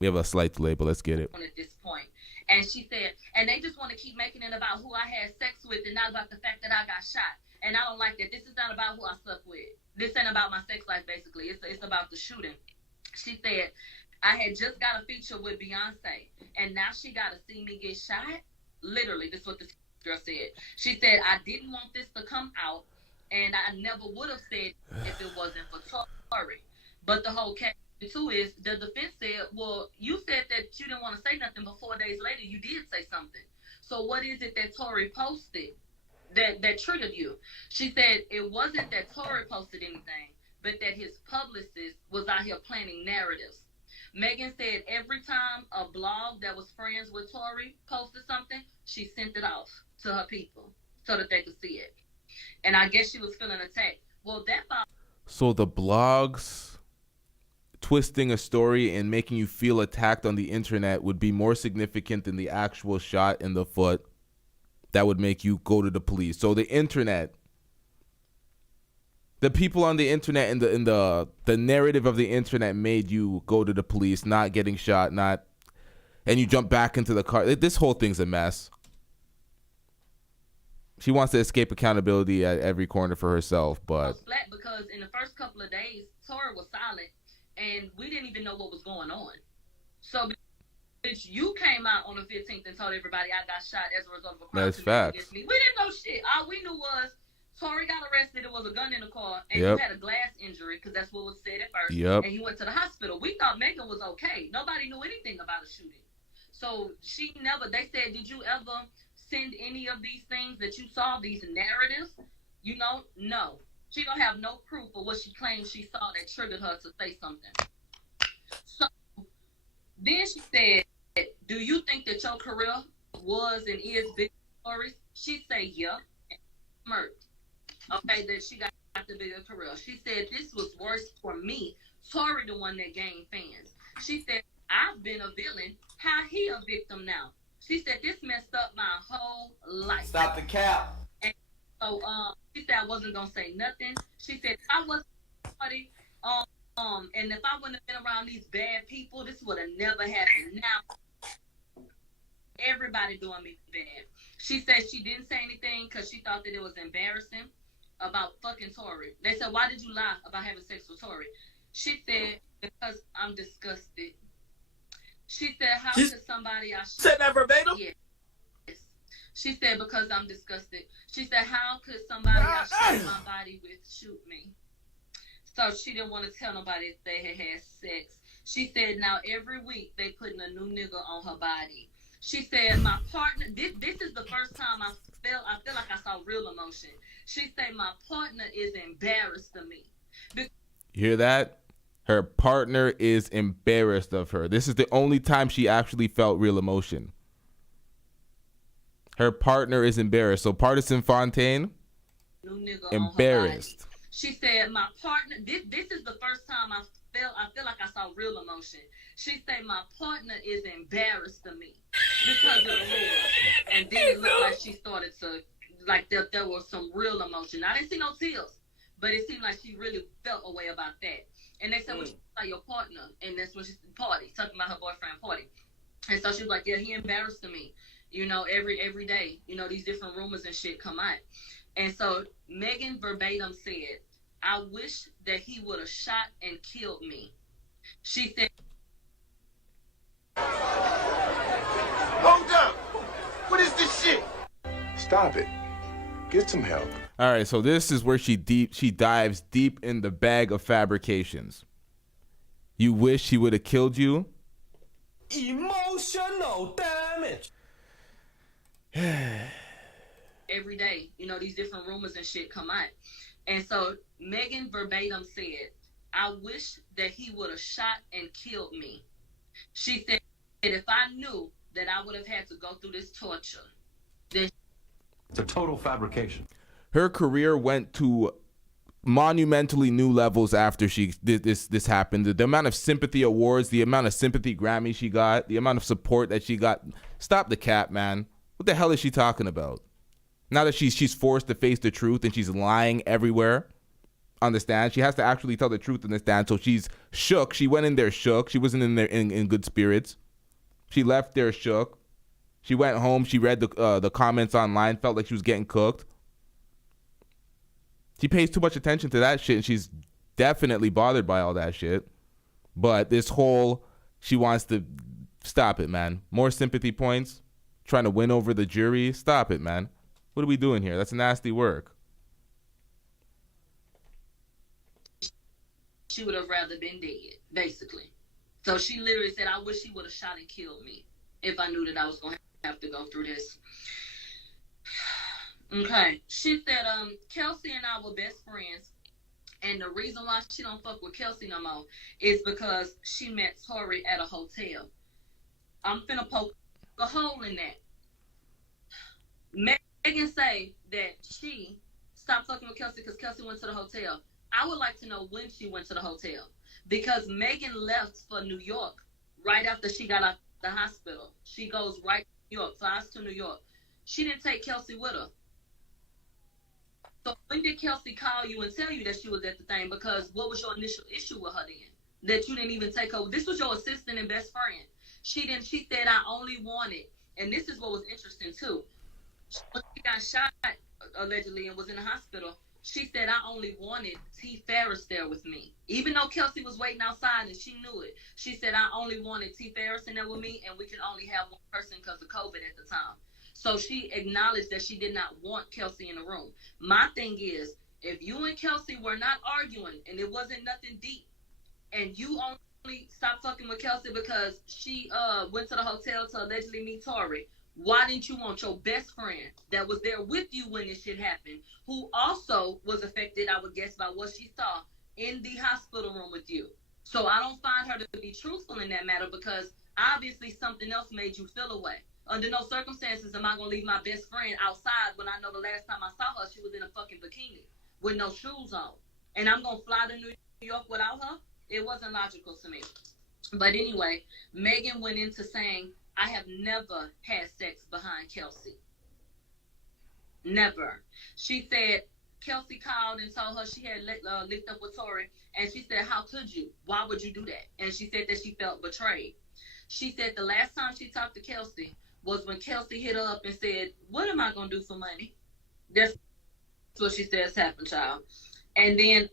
We have a slight delay, but let's get it. At this point. And she said, and they just want to keep making it about who I had sex with and not about the fact that I got shot. And I don't like that. This is not about who I slept with. This ain't about my sex life, basically. It's about the shooting. She said, I had just got a feature with Beyonce, and now she got to see me get shot. Literally, this is what this girl said. She said, I didn't want this to come out, And I never would have said if it wasn't for Tory. But the whole catch too is the defense said, well, you said that you didn't want to say nothing, but 4 days later you did say something. So what is it that Tory posted that triggered you? She said it wasn't that Tory posted anything, but that his publicist was out here planning narratives. Megan said every time a blog that was friends with Tory posted something, she sent it off to her people so that they could see it. And I guess she was feeling attacked. Well, so the blogs twisting a story and making you feel attacked on the internet would be more significant than the actual shot in the foot that would make you go to the police. So the internet, the people on the internet and the narrative of the internet made you go to the police, not getting shot, and you jump back into the car. This whole thing's a mess. She wants to escape accountability at every corner for herself, but flat because in the first couple of days, Tory was silent, and we didn't even know what was going on. So, bitch, you came out on the 15th and told everybody I got shot as a result of a crime. That's facts. We didn't know shit. All we knew was Tory got arrested. There was a gun in the car, and you had a glass injury because that's what was said at first. And he went to the hospital. We thought Megan was okay. Nobody knew anything about a shooting. So they said, did you ever send any of these things that you saw, these narratives? No. She don't have no proof of what she claims she saw that triggered her to say something. So then she said, do you think that your career was and is big stories? She said, yeah. Smirked. Okay, that she got the bigger career. She said, this was worse for me. Tory the one that gained fans. She said, I've been a villain. How he a victim now? She said, this messed up my whole life. Stop the cap. And so she said I wasn't gonna say nothing. She said I wasn't party, and if I wouldn't have been around these bad people, this would have never happened. Now everybody doing me bad. She said she didn't say anything because she thought that it was embarrassing about fucking Tory. They said, why did you lie about having sex with Tory? She said, because I'm disgusted. She said, how could somebody I said that verbatim? Yes. She said, because I'm disgusted. She said, how could somebody I shot my body with shoot me? So she didn't want to tell nobody if they had sex. She said, now every week they putting a new nigga on her body. She said, my partner, this is the first time I feel like I saw real emotion. She said, my partner is embarrassed of me. You hear that? Her partner is embarrassed of her. This is the only time she actually felt real emotion. Her partner is embarrassed. So Partisan Fontaine, embarrassed. She said, my partner, this is the first time I feel like I saw real emotion. She said, my partner is embarrassed of me because of the war. And then it looked like she started to, like there was some real emotion. I didn't see no tears, but it seemed like she really felt a way about that. And they said, well, you about your partner. And that's when she said, party, talking about her boyfriend, party. And so she was like, yeah, he embarrassed me. Every day, these different rumors and shit come out. And so Megan verbatim said, I wish that he would have shot and killed me. She said, Hold up! What is this shit? Stop it. Get some help. All right, so this is where she dives deep in the bag of fabrications. You wish he would have killed you? Emotional damage. Every day, these different rumors and shit come out. And so Megan verbatim said, I wish that he would have shot and killed me. She said, if I knew that I would have had to go through this torture, then it's a total fabrication. Her career went to monumentally new levels after this happened. The amount of sympathy awards, the amount of sympathy Grammy she got, the amount of support that she got. Stop the cap, man. What the hell is she talking about? Now that she's forced to face the truth and she's lying everywhere on the stand, she has to actually tell the truth in the stand. So she's shook. She went in there shook. She wasn't in there in good spirits. She left there shook. She went home. She read the comments online. Felt like she was getting cooked. She pays too much attention to that shit, and she's definitely bothered by all that shit. But this whole, she wants to stop it, man. More sympathy points, trying to win over the jury. Stop it, man. What are we doing here? That's nasty work. she would have rather been dead, basically. So she literally said, I wish he would have shot and killed me if I knew that I was going to have to go through this. Okay. She said, Kelsey and I were best friends. And the reason why she don't fuck with Kelsey no more is because she met Tory at a hotel. I'm finna poke a hole in that. Megan say that she stopped fucking with Kelsey because Kelsey went to the hotel. I would like to know when she went to the hotel, because Megan left for New York right after she got out the hospital. She goes right to New York, flies to New York. She didn't take Kelsey with her. So when did Kelsey call you and tell you that she was at the thing? Because what was your initial issue with her then? That you didn't even take her. This was your assistant and best friend. She said, I only wanted, and this is what was interesting too. When she got shot allegedly and was in the hospital, she said, I only wanted T. Ferris there with me. Even though Kelsey was waiting outside and she knew it, she said, I only wanted T. Ferris in there with me, and we could only have one person because of COVID at the time. So she acknowledged that she did not want Kelsey in the room. My thing is, if you and Kelsey were not arguing and it wasn't nothing deep, and you only stopped fucking with Kelsey because she went to the hotel to allegedly meet Tory, why didn't you want your best friend that was there with you when this shit happened, who also was affected, I would guess, by what she saw in the hospital room with you? So I don't find her to be truthful in that matter, because obviously something else made you feel away. Under no circumstances am I going to leave my best friend outside when I know the last time I saw her, she was in a fucking bikini with no shoes on. And I'm going to fly to New York without her? It wasn't logical to me. But anyway, Megan went into saying, I have never had sex behind Kelsey. Never. She said Kelsey called and told her she had linked up with Tory, and she said, how could you? Why would you do that? And she said that she felt betrayed. She said the last time she talked to Kelsey was when Kelsey hit her up and said, what am I going to do for money? That's what she says happened, child. And then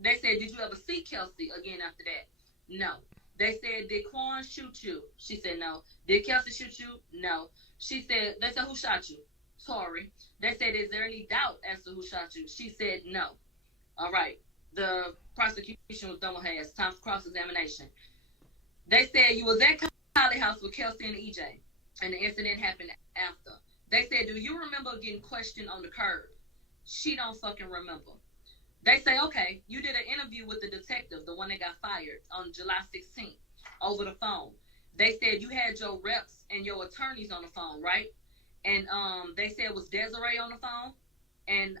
they said, did you ever see Kelsey again after that? No. They said, did Quan shoot you? She said, no. Did Kelsey shoot you? No. They said, who shot you? Tory. They said, is there any doubt as to who shot you? She said, no. All right. The prosecution was done with her ass. Time for cross-examination. They said you was at Kylie house with Kelsey and EJ, and the incident happened after. They said, do you remember getting questioned on the curb? She don't fucking remember. They say, okay, you did an interview with the detective, the one that got fired, on July 16th, over the phone. They said you had your reps and your attorneys on the phone, right? And they said, was Desiree on the phone? And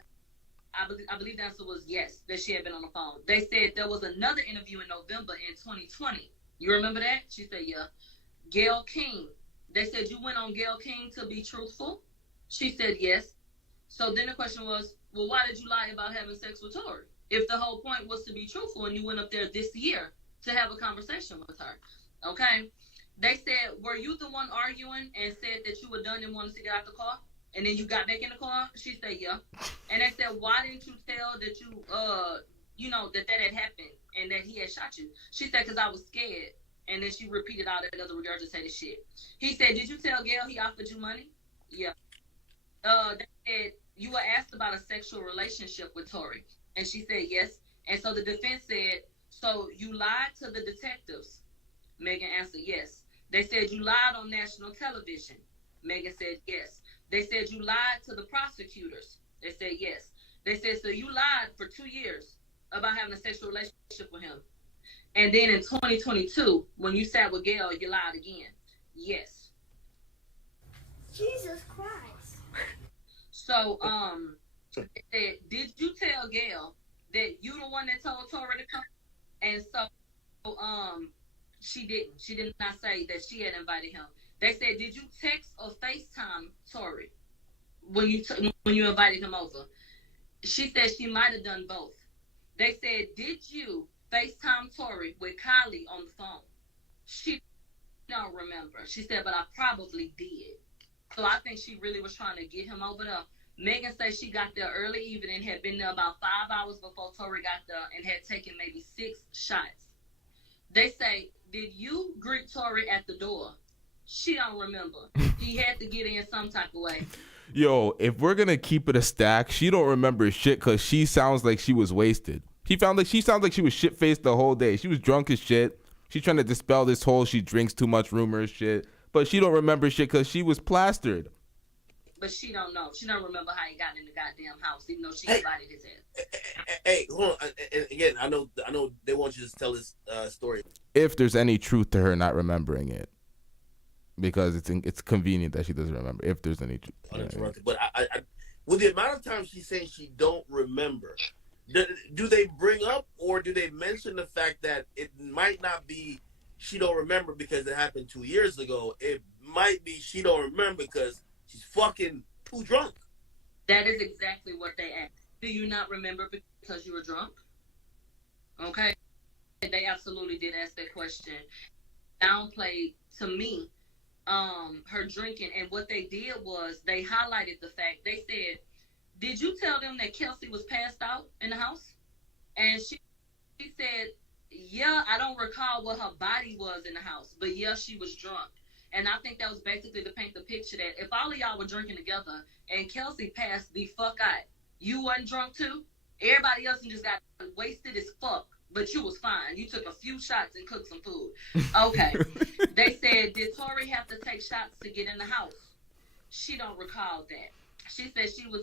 I believe the answer was yes, that she had been on the phone. They said there was another interview in November in 2020. You remember that? She said, yeah. Gayle King. They said you went on Gayle King to be truthful? She said yes. So then the question was, well, why did you lie about having sex with Tory? If the whole point was to be truthful and you went up there this year to have a conversation with her. Okay? They said, were you the one arguing and said that you were done and wanted to get out the car? And then you got back in the car? She said, yeah. And they said, why didn't you tell that you, that had happened and that he had shot you? She said, because I was scared. And then she repeated all that other regurgitated shit. He said, did you tell Gayle he offered you money? Yeah. They said, you were asked about a sexual relationship with Tory. And she said, yes. And so the defense said, so you lied to the detectives? Megan answered, yes. They said, you lied on national television? Megan said, yes. They said, you lied to the prosecutors? They said, yes. They said, so you lied for 2 years about having a sexual relationship with him. And then in 2022, when you sat with Gayle, you lied again. Yes. Jesus Christ. So, they said, did you tell Gayle that you the one that told Tory to come? And so, she didn't. She did not say that she had invited him. They said, did you text or FaceTime Tory when you invited him over? She said she might have done both. They said, did you FaceTime Tory with Kylie on the phone? She don't remember. She said, but I probably did. So I think she really was trying to get him over there. Megan said she got there early evening, had been there about 5 hours before Tory got there, and had taken maybe 6 shots. They say, did you greet Tory at the door? She don't remember. He had to get in some type of way. Yo, if we're going to keep it a stack, she don't remember shit because she sounds like she was wasted. She sounds like she was shit faced the whole day. She was drunk as shit. She's trying to dispel this whole she drinks too much rumors shit, but she don't remember shit because she was plastered. But she don't know. She don't remember how he got in the goddamn house, even though she invited his ass. Hey, hold on. And again, I know they want you to tell this story. If there's any truth to her not remembering it, because it's convenient that she doesn't remember. If there's any truth, uninterrupted. But I with the amount of time she's saying she don't remember, do they bring up or do they mention the fact that it might not be she don't remember because it happened 2 years ago? It might be she don't remember because she's fucking too drunk. That is exactly what they asked. Do you not remember because you were drunk? Okay. They absolutely did ask that question. Downplayed to me her drinking, and what they did was they highlighted the fact. They said, did you tell them that Kelsey was passed out in the house? And she said, yeah, I don't recall what her body was in the house, but yeah, she was drunk. And I think that was basically to paint the picture that if all of y'all were drinking together and Kelsey passed the fuck out, you wasn't drunk too? Everybody else just got wasted as fuck, but you was fine. You took a few shots and cooked some food. Okay. They said, did Tory have to take shots to get in the house? She don't recall that. She said she was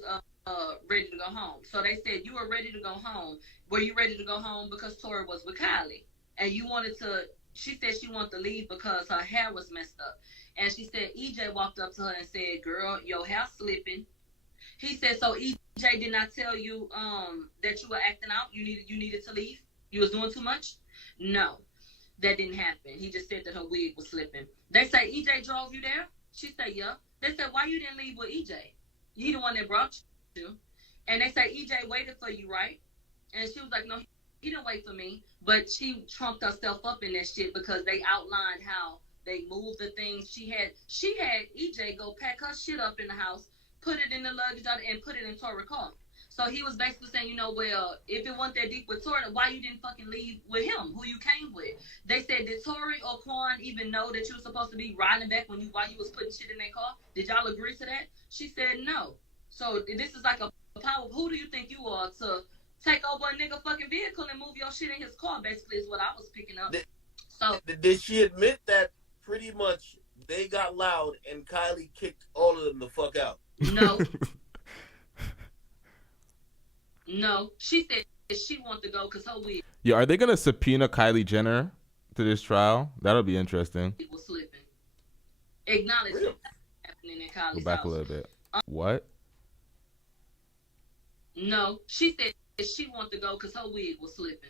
ready to go home. So they said, you were ready to go home. Were you ready to go home because Tory was with Kylie? And you wanted to... She said she wanted to leave because her hair was messed up. And she said EJ walked up to her and said, girl, your hair's slipping. He said, so EJ did not tell you that you were acting out? You needed to leave? You was doing too much? No, that didn't happen. He just said that her wig was slipping. They say EJ drove you there? She said, yeah. They said, why you didn't leave with EJ? He the one that brought you. And they say EJ waited for you, right? And she was like, no, he didn't wait for me. But she trumped herself up in that shit because they outlined how they moved the things. She had EJ go pack her shit up in the house, put it in the luggage and put it in Tory's car. So he was basically saying, well, if it wasn't that deep with Tory, why you didn't fucking leave with him, who you came with? They said, did Tory or Quan even know that you were supposed to be riding back while you was putting shit in their car? Did y'all agree to that? She said no. So this is like a power. Who do you think you are to take over a nigga fucking vehicle and move your shit in his car, basically, is what I was picking up. Did she admit that pretty much they got loud and Kylie kicked all of them the fuck out? No. No. She said she wanted to go because her wig. Yeah, are they going to subpoena Kylie Jenner to this trial? That'll be interesting. It was slipping. Acknowledge what's happening in Kylie's house. Go back a little bit. What? No. She said she wanted to go because her wig was slipping.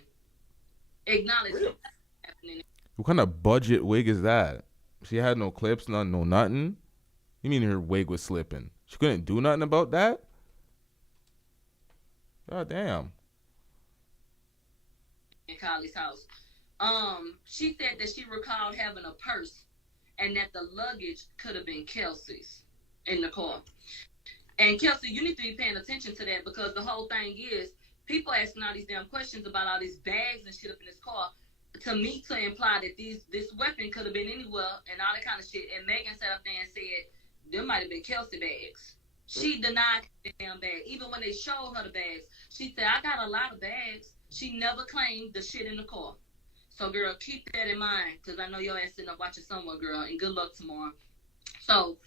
Acknowledge what's happening. What kind of budget wig is that? She had no clips, no nothing? You mean her wig was slipping? She couldn't do nothing about that? God damn. In Kylie's house. She said that she recalled having a purse and that the luggage could have been Kelsey's in the car. And Kelsey, you need to be paying attention to that because the whole thing is people asking all these damn questions about all these bags and shit up in this car to me to imply that this weapon could have been anywhere and all that kind of shit. And Megan sat up there and said there might have been Kelsey bags. She denied the damn bag. Even when they showed her the bags, she said, I got a lot of bags. She never claimed the shit in the car. So, girl, keep that in mind because I know your ass sitting up watching somewhere, girl, and good luck tomorrow. So,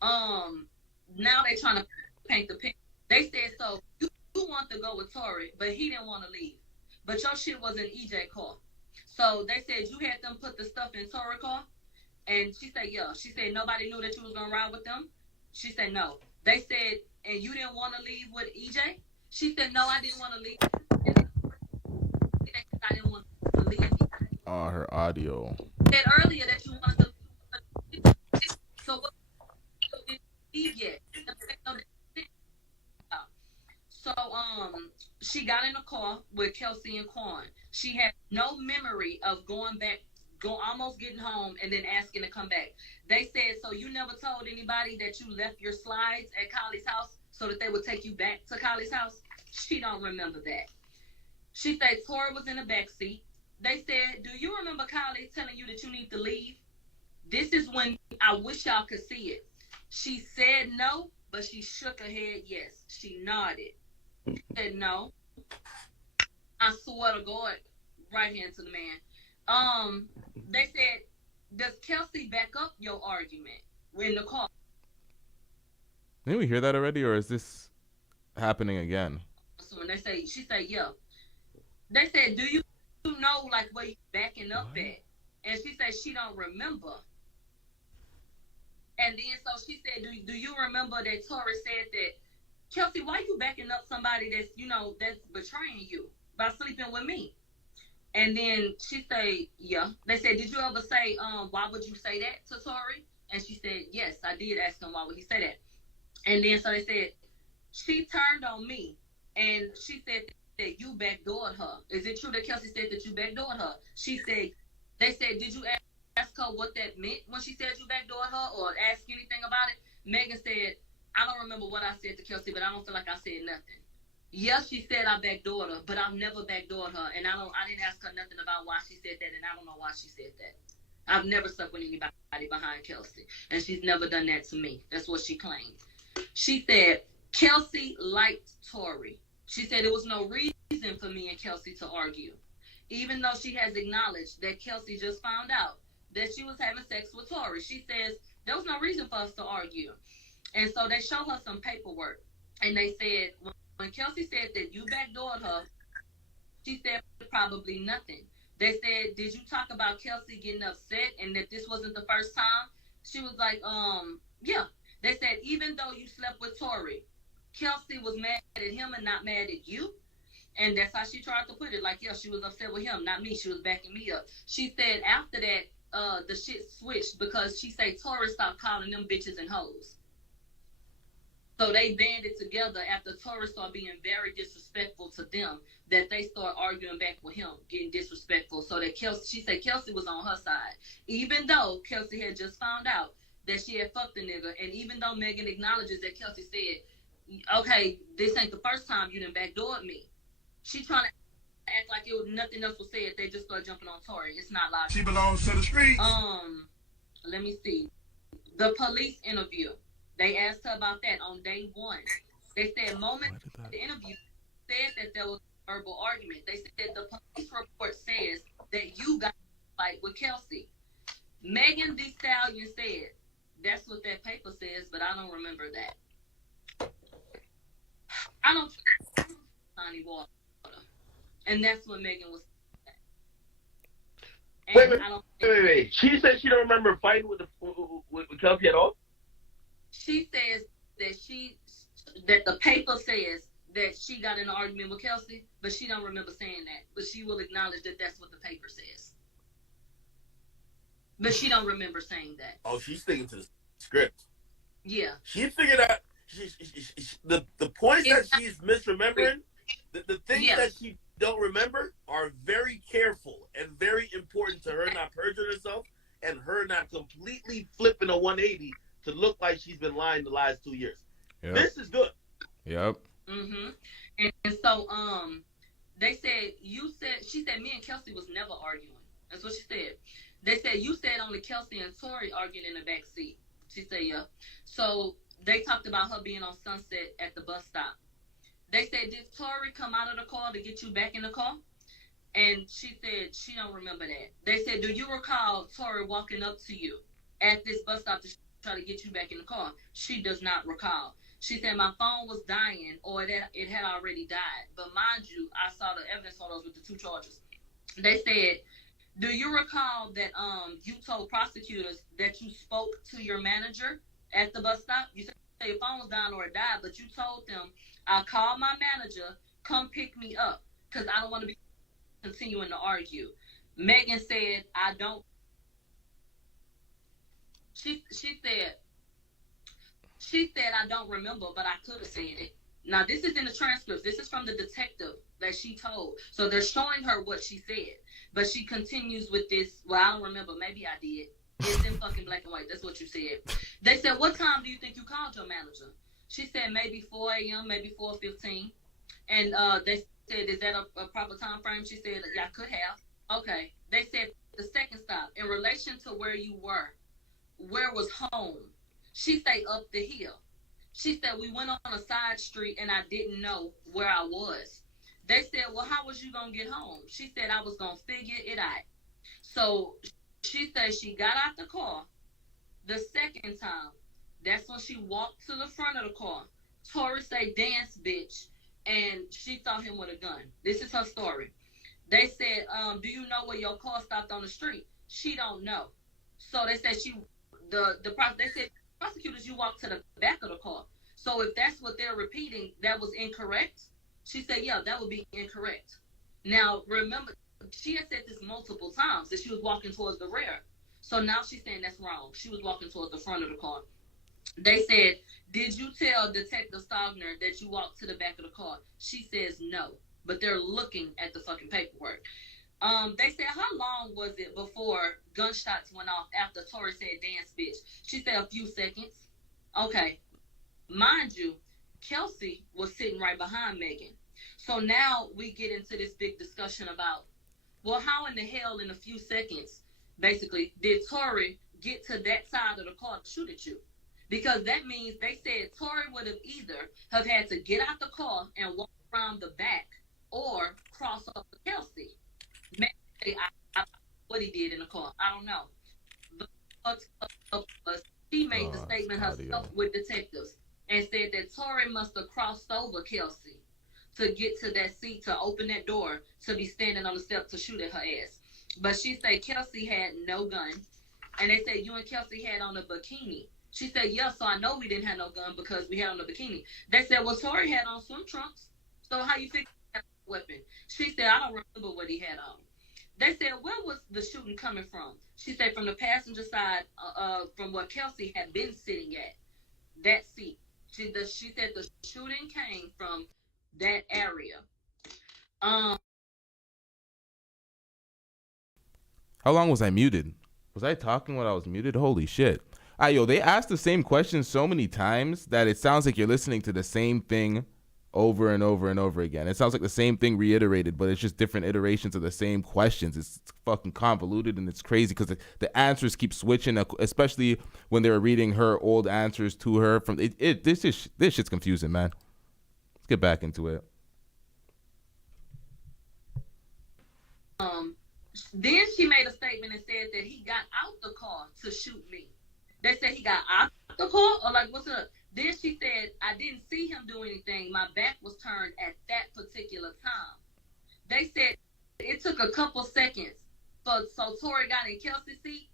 now they trying to paint the picture. They said, so you want to go with Tory, but he didn't want to leave. But your shit was in EJ car. So they said you had them put the stuff in Tory car? And she said, yeah. She said, nobody knew that you was going to ride with them? She said, no. They said, and you didn't want to leave with EJ? She said, no, I didn't want to leave. I didn't want to leave. Oh, her audio. She said earlier that you wanted to leave. So what didn't leave yet? So, she got in a car with Kelsey and Quan. She had no memory of going back, almost getting home and then asking to come back. They said, so you never told anybody that you left your slides at Kylie's house so that they would take you back to Kylie's house? She don't remember that. She said Tori was in the back seat. They said, do you remember Kylie telling you that you need to leave? This is when I wish y'all could see it. She said no, but she shook her head yes. She nodded. She said no. I swear to God, right hand to the man. They said, does Kelsey back up your argument in the car? Didn't we hear that already, or is this happening again? So when she said, yeah. They said, do you know like where you backing up at? And she said she don't remember. And then so she said, do you remember that Tory said that, Kelsey, why you backing up somebody that's, that's betraying you by sleeping with me? And then she said, yeah. They said, did you ever say, why would you say that to Tory? And she said, yes, I did ask him why would he say that. And then so they said, she turned on me and she said that you backdoored her. Is it true that Kelsey said that you backdoored her? She said, they said, did you ask her what that meant when she said you backdoored her or ask anything about it? Megan said, I don't remember what I said to Kelsey, but I don't feel like I said nothing. Yes, she said I backdoored her, but I've never backdoored her, and I didn't ask her nothing about why she said that, and I don't know why she said that. I've never slept with anybody behind Kelsey, and she's never done that to me. That's what she claimed. She said Kelsey liked Tory. She said there was no reason for me and Kelsey to argue, even though she has acknowledged that Kelsey just found out that she was having sex with Tory. She says there was no reason for us to argue. And so they show her some paperwork, and they said when Kelsey said that you backdoored her, she said probably nothing. They said, did you talk about Kelsey getting upset and that this wasn't the first time? She was like, yeah. They said, even though you slept with Tory, Kelsey was mad at him and not mad at you. And that's how she tried to put it. Like, yeah, she was upset with him, not me. She was backing me up. She said after that, the shit switched because she said Tory stopped calling them bitches and hoes. So they banded together after Tory started being very disrespectful to them, that they start arguing back with him, getting disrespectful. So that she said Kelsey was on her side. Even though Kelsey had just found out that she had fucked the nigga, and even though Megan acknowledges that Kelsey said, okay, this ain't the first time you done backdoored me. She trying to act like nothing else was said. They just start jumping on Tory. It's not logical. She belongs to the streets. Let me see. The police interview. They asked her about that on day one. They said moment of the interview said that there was a verbal argument. They said the police report says that you got a fight with Kelsey. Megan Thee Stallion said that's what that paper says, but I don't remember that. I don't Tiny water. And that's what Megan was saying. Wait. She said she don't remember fighting with Kelsey at all? She says that the paper says that she got in an argument with Kelsey, but she don't remember saying that. But she will acknowledge that that's what the paper says. But she don't remember saying that. Oh, she's sticking to the script. Yeah. She figured out the points that she's misremembering, the things that she don't remember are very careful and very important to her not perjuring herself and her not completely flipping a 180 to look like she's been lying the last 2 years. Yep. This is good. Yep. Mm-hmm. And so she said me and Kelsey was never arguing. That's what she said. They said you said only Kelsey and Tory arguing in the back seat. She said yeah. So they talked about her being on Sunset at the bus stop. They said, did Tory come out of the car to get you back in the car? And she said she don't remember that. They said, do you recall Tory walking up to you at this bus stop to try to get you back in the car? She does not recall. She said my phone was dying, or it had already died. But mind you, I saw the evidence photos with the 2 charges. They said, do you recall that you told prosecutors that you spoke to your manager at the bus stop? You said your phone was dying or it died, but you told them, I'll call my manager, come pick me up, because I don't want to be continuing to argue. Megan said, I don't. She said, I don't remember, but I could have said it. Now, this is in the transcripts. This is from the detective that she told. So they're showing her what she said. But she continues with this, well, I don't remember. Maybe I did. It's in fucking black and white. That's what you said. They said, what time do you think you called your manager? She said maybe 4 a.m., maybe 4:15. And they said, is that a proper time frame? She said, yeah, I could have. Okay. They said the second stop, in relation to where you were, where was home? She said up the hill. She said we went on a side street and I didn't know where I was. They said, well, how was you going to get home? She said, I was going to figure it out. So she said she got out the car the second time. That's when she walked to the front of the car. Tory say, dance, bitch. And she saw him with a gun. This is her story. They said, do you know where your car stopped on the street? She don't know. So they said they said, prosecutors, you walked to the back of the car. So if that's what they're repeating, that was incorrect. She said, yeah, that would be incorrect. Now, remember, she had said this multiple times, that she was walking towards the rear. So now she's saying that's wrong. She was walking towards the front of the car. They said, did you tell Detective Stogner that you walked to the back of the car? She says no, but they're looking at the fucking paperwork. They said, how long was it before gunshots went off after Tory said, dance, bitch? She said a few seconds. Okay. Mind you, Kelsey was sitting right behind Megan. So now we get into this big discussion about, well, how in the hell in a few seconds, basically, did Tory get to that side of the car to shoot at you? Because that means they said Tory would have either have had to get out the car and walk around the back or cross up to Kelsey. Maybe what he did in the car. I don't know. But she made the statement herself with detectives and said that Tory must have crossed over Kelsey to get to that seat, to open that door, to be standing on the step to shoot at her ass. But she said Kelsey had no gun. And they said, you and Kelsey had on a bikini. She said, yeah, so I know we didn't have no gun because we had on a bikini. They said, well, Tory had on swim trunks. So how you figure that weapon? She said, I don't remember what he had on. They said, where was the shooting coming from? She said, from the passenger side, from where Kelsey had been sitting at, that seat. She said the shooting came from that area. How long was I muted? Was I talking when I was muted? Holy shit. They asked the same question so many times that it sounds like you're listening to the same thing over and over and over again. It sounds like the same thing reiterated, but it's just different iterations of the same questions. It's fucking convoluted and it's crazy because the answers keep switching, especially when they were reading her old answers to her. This shit's confusing, man. Let's get back into it. Then she made a statement and said that he got out the car to shoot me. They said he got out the car, or like, what's up? Then she said, I didn't see him do anything. My back was turned at that particular time. They said it took a couple seconds. So Tory got in Kelsey's seat,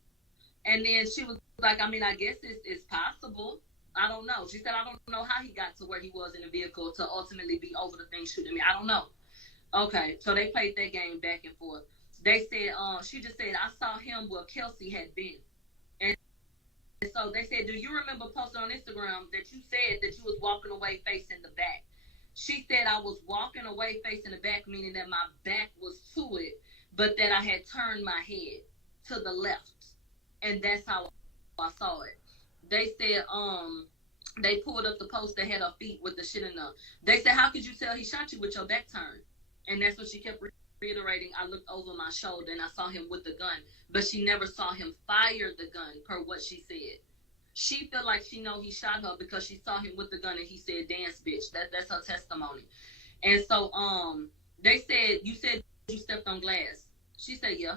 and then she was like, I mean, I guess it's possible. I don't know. She said, I don't know how he got to where he was in the vehicle to ultimately be over the thing shooting me. I don't know. Okay, so they played that game back and forth. They said, she just said, I saw him where Kelsey had been. And so they said, do you remember posting on Instagram that you said that you was walking away facing the back? She said, I was walking away facing the back, meaning that my back was to it, but that I had turned my head to the left. And that's how I saw it. They said, they pulled up the post that had her feet with the shit in them. They said, how could you tell he shot you with your back turned? And that's what she kept reiterating. I looked over my shoulder and I saw him with the gun, but she never saw him fire the gun per what she said. She felt like she know he shot her because she saw him with the gun and he said, dance, bitch. That's her testimony. And so they said, you said you stepped on glass. She said, yeah.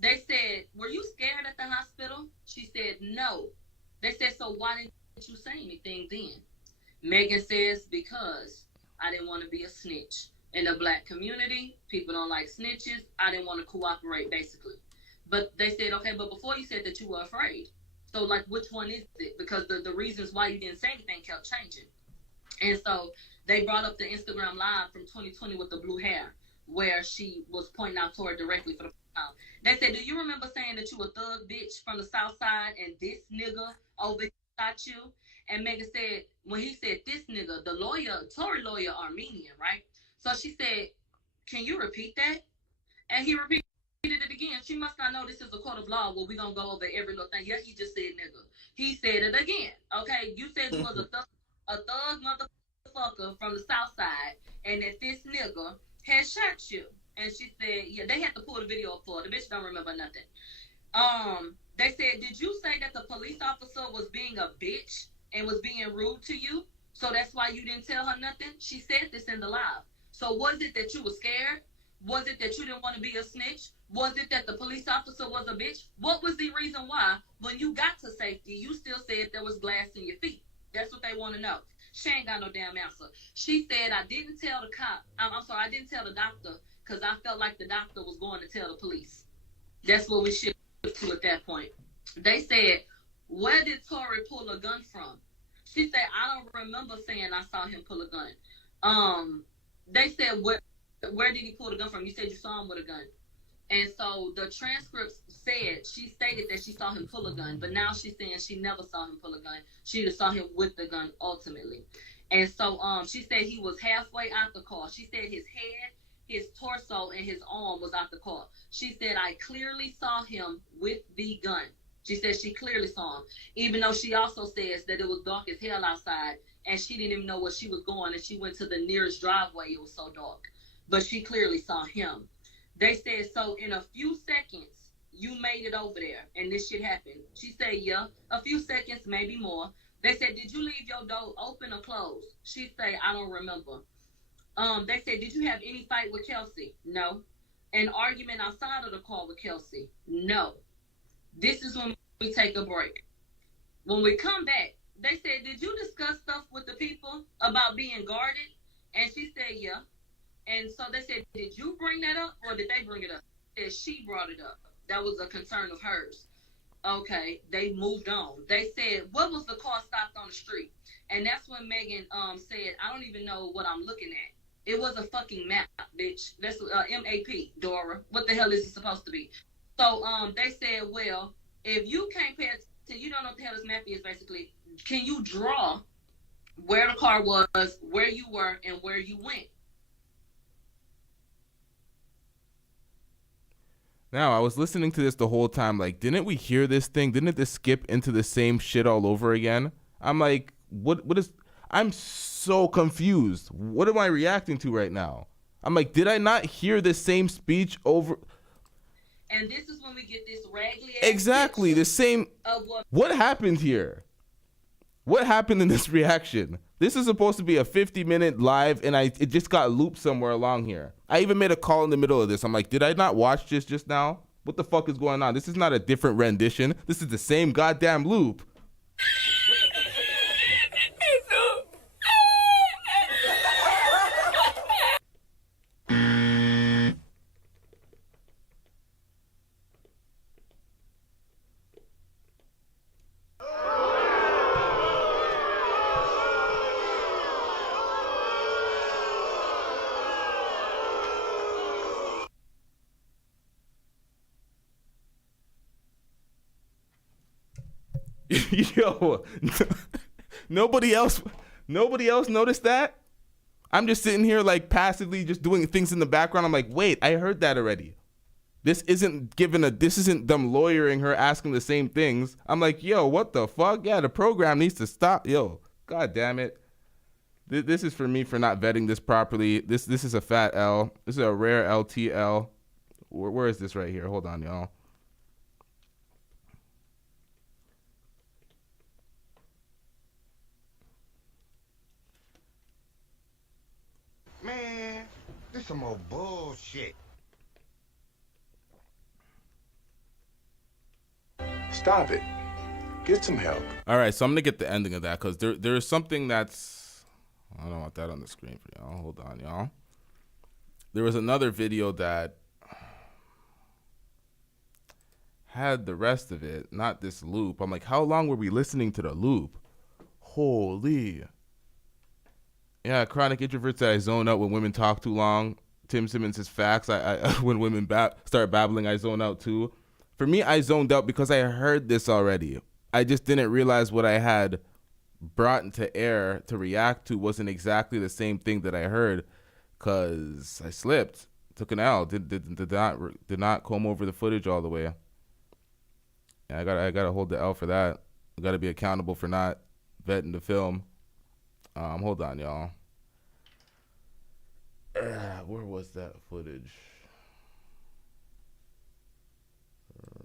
They said, were you scared at the hospital? She said, no. They said, so why didn't you say anything then? Megan says, because I didn't want to be a snitch. In the black community, people don't like snitches. I didn't want to cooperate, basically. But they said, okay, but before you said that you were afraid. So, like, which one is it? Because the reasons why you didn't say anything kept changing. And so they brought up the Instagram Live from 2020 with the blue hair, where she was pointing out Tory directly for the first time. They said, do you remember saying that you a thug bitch from the South Side and this nigga over here shot you? And Megan said, when he said this nigga, the lawyer, Tory lawyer, Armenian, right? So she said, can you repeat that? And he repeated it again. She must not know this is a court of law where we're going to go over every little thing. Yeah, he just said nigga. He said it again. Okay, you said you was a thug motherfucker from the South Side and that this nigga had shot you. And she said, yeah, they had to pull the video up for her. The bitch don't remember nothing. They said, did you say that the police officer was being a bitch and was being rude to you? So that's why you didn't tell her nothing? She said this in the live. So was it that you were scared? Was it that you didn't want to be a snitch? Was it that the police officer was a bitch? What was the reason why, when you got to safety, you still said there was glass in your feet? That's what they want to know. She ain't got no damn answer. She said, I didn't tell the cop. I'm sorry, I didn't tell the doctor because I felt like the doctor was going to tell the police. That's what we shifted to at that point. They said, where did Tory pull a gun from? She said, I don't remember saying I saw him pull a gun. They said, where did he pull the gun from? You said you saw him with a gun. And so the transcripts said, she stated that she saw him pull a gun, but now she's saying she never saw him pull a gun. She just saw him with the gun ultimately. And so she said he was halfway out the car. She said his head, his torso, and his arm was out the car. She said, I clearly saw him with the gun. She said she clearly saw him, even though she also says that it was dark as hell outside and she didn't even know where she was going, and she went to the nearest driveway. It was so dark. But she clearly saw him. They said, so in a few seconds, you made it over there, and this shit happened. She said, yeah, a few seconds, maybe more. They said, did you leave your door open or closed? She said, I don't remember. They said, did you have any fight with Kelsey? No. An argument outside of the car with Kelsey? No. This is when we take a break. When we come back, they said, did you discuss stuff with the people about being guarded? And she said, yeah. And so they said, did you bring that up or did they bring it up? They said she brought it up. That was a concern of hers. Okay, they moved on. They said, what was the car stopped on the street? And that's when Megan said, I don't even know what I'm looking at. It was a fucking map, bitch. That's M-A-P, Dora. What the hell is it supposed to be? So they said, well, if you can't pay attention, you don't know what the hell this map is, basically. Can you draw where the car was, where you were, and where you went? Now, I was listening to this the whole time, like, didn't we hear this thing? Didn't this skip into the same shit all over again? I'm like, what is, I'm so confused. What am I reacting to right now? I'm like, did I not hear this same speech over? And this is when we get this raggedy ass exactly the same. What happened here? What happened in this reaction? This is supposed to be a 50-minute live, and it just got looped somewhere along here. I even made a call in the middle of this. I'm like, did I not watch this just now? What the fuck is going on? This is not a different rendition. This is the same goddamn loop. Yo, nobody else noticed that? I'm just sitting here like passively just doing things in the background. I'm like, wait, I heard that already. This isn't them lawyering her asking the same things. I'm like, yo, what the fuck? Yeah, the program needs to stop. Yo, god damn it. This is for me for not vetting this properly. This is a fat L. This is a rare LTL. Where is this right here? Hold on, y'all. Man, this some more bullshit. Stop it. Get some help. All right, so I'm gonna get the ending of that because there's something that's, I don't want that on the screen for y'all. Hold on, y'all. There was another video that had the rest of it, not this loop. I'm like, how long were we listening to the loop? Holy. Yeah, chronic introverts that I zone out when women talk too long. Tim Simmons says facts. I when women start babbling, I zone out too. For me, I zoned out because I heard this already. I just didn't realize what I had brought into air to react to wasn't exactly the same thing that I heard, because I slipped, took an L, did not comb over the footage all the way. Yeah, I gotta hold the L for that. I gotta be accountable for not vetting the film. Hold on, y'all. Where was that footage?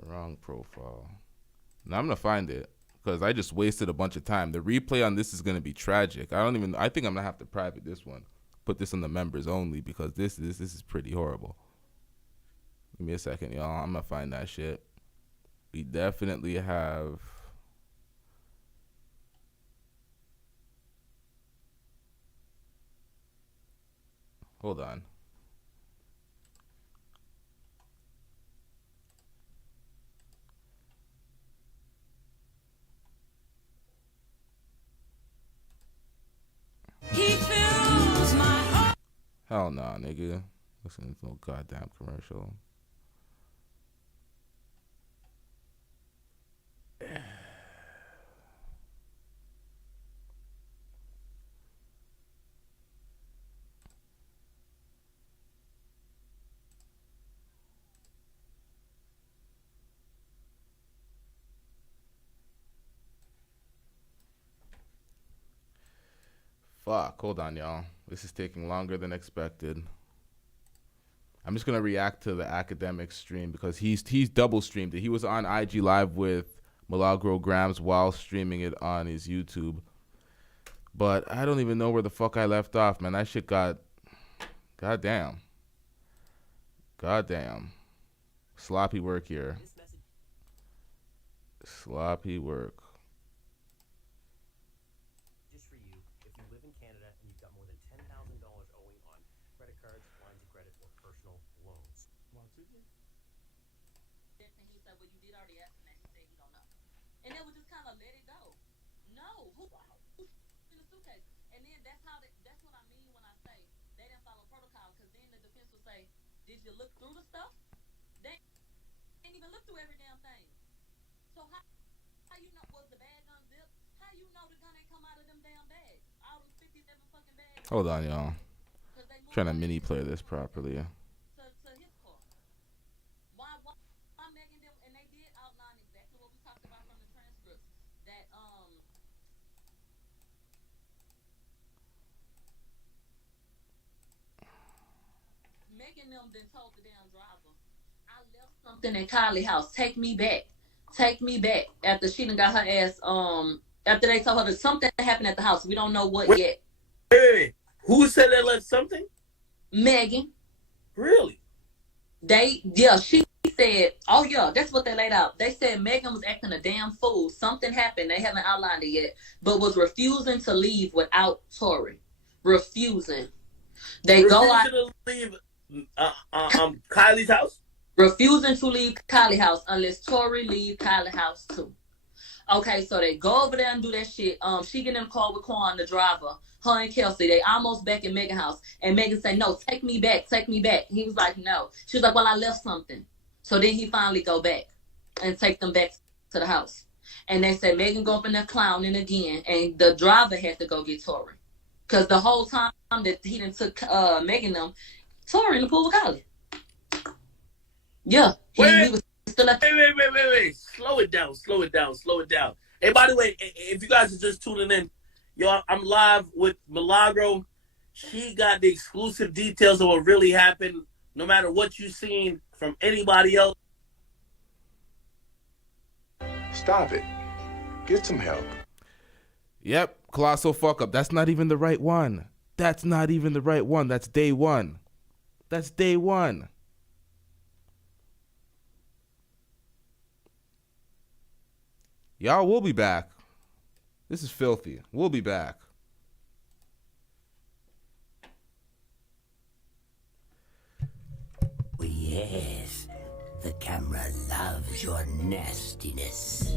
Wrong profile. Now I'm gonna find it because I just wasted a bunch of time. The replay on this is gonna be tragic. I think I'm gonna have to private this one. put this on the members only because this is pretty horrible. Give me a second, y'all. I'm gonna find that shit. We definitely have. Hold on. He fills my heart. Hell nah, nigga. Listen to no goddamn commercial. Fuck, hold on, y'all. This is taking longer than expected. I'm just gonna react to the academic stream because he's double streamed it. He was on IG Live with Milagro Grams while streaming it on his YouTube. But I don't even know where the fuck I left off, man. That shit got goddamn. Goddamn. Sloppy work here. Sloppy work. Just for you, if you live in Canada and you've got more than $10,000 owing on credit cards, lines of credit, or personal loans. He said, well, you did already ask him that. He said he don't know. And then we just kind of let it go. No, who in the suitcase? And then that's what I mean when I say they didn't follow protocol, because then the defense will say, did you look through the stuff? They didn't even look through every damn thing. So how you know, was the bag unzipped? How you know the gun ain't come out of them damn bags? All those 57 fucking bags. Hold on, y'all. Trying to mini play this properly. To his car. Why Megan them, and they did outline exactly what we talked about from the transcript. That Megan them then told the damn driver, I left something at Kylie's house. Take me back. Take me back. After she done got her ass, after they told her that something happened at the house. We don't know what yet. Hey, who said they left something? Megan. Really? She said, oh yeah, that's what they laid out. They said Megan was acting a damn fool. Something happened. They haven't outlined it yet, but was refusing to leave without Tory. Refusing. They go out to leave Kylie's house. Refusing to leave Kylie's house unless Tory leave Kylie's house too. Okay, so they go over there and do that shit. She get in the car with Quan, the driver. Her and Kelsey, they almost back in Megan's house. And Megan say, no, take me back, take me back. He was like, no. She was like, well, I left something. So then he finally go back and take them back to the house. And they said Megan go up in there clowning again. And the driver had to go get Tory. Because the whole time that he done took Megan them, Tory in the pool with Kylie. Yeah. He was still at Wait. Slow it down. Hey, by the way, if you guys are just tuning in, yo, I'm live with Milagro. She got the exclusive details of what really happened, no matter what you've seen from anybody else. Stop it. Get some help. Yep, colossal fuck up. That's not even the right one. That's day one. Y'all, we'll be back. This is filthy. We'll be back. Yes, the camera loves your nastiness.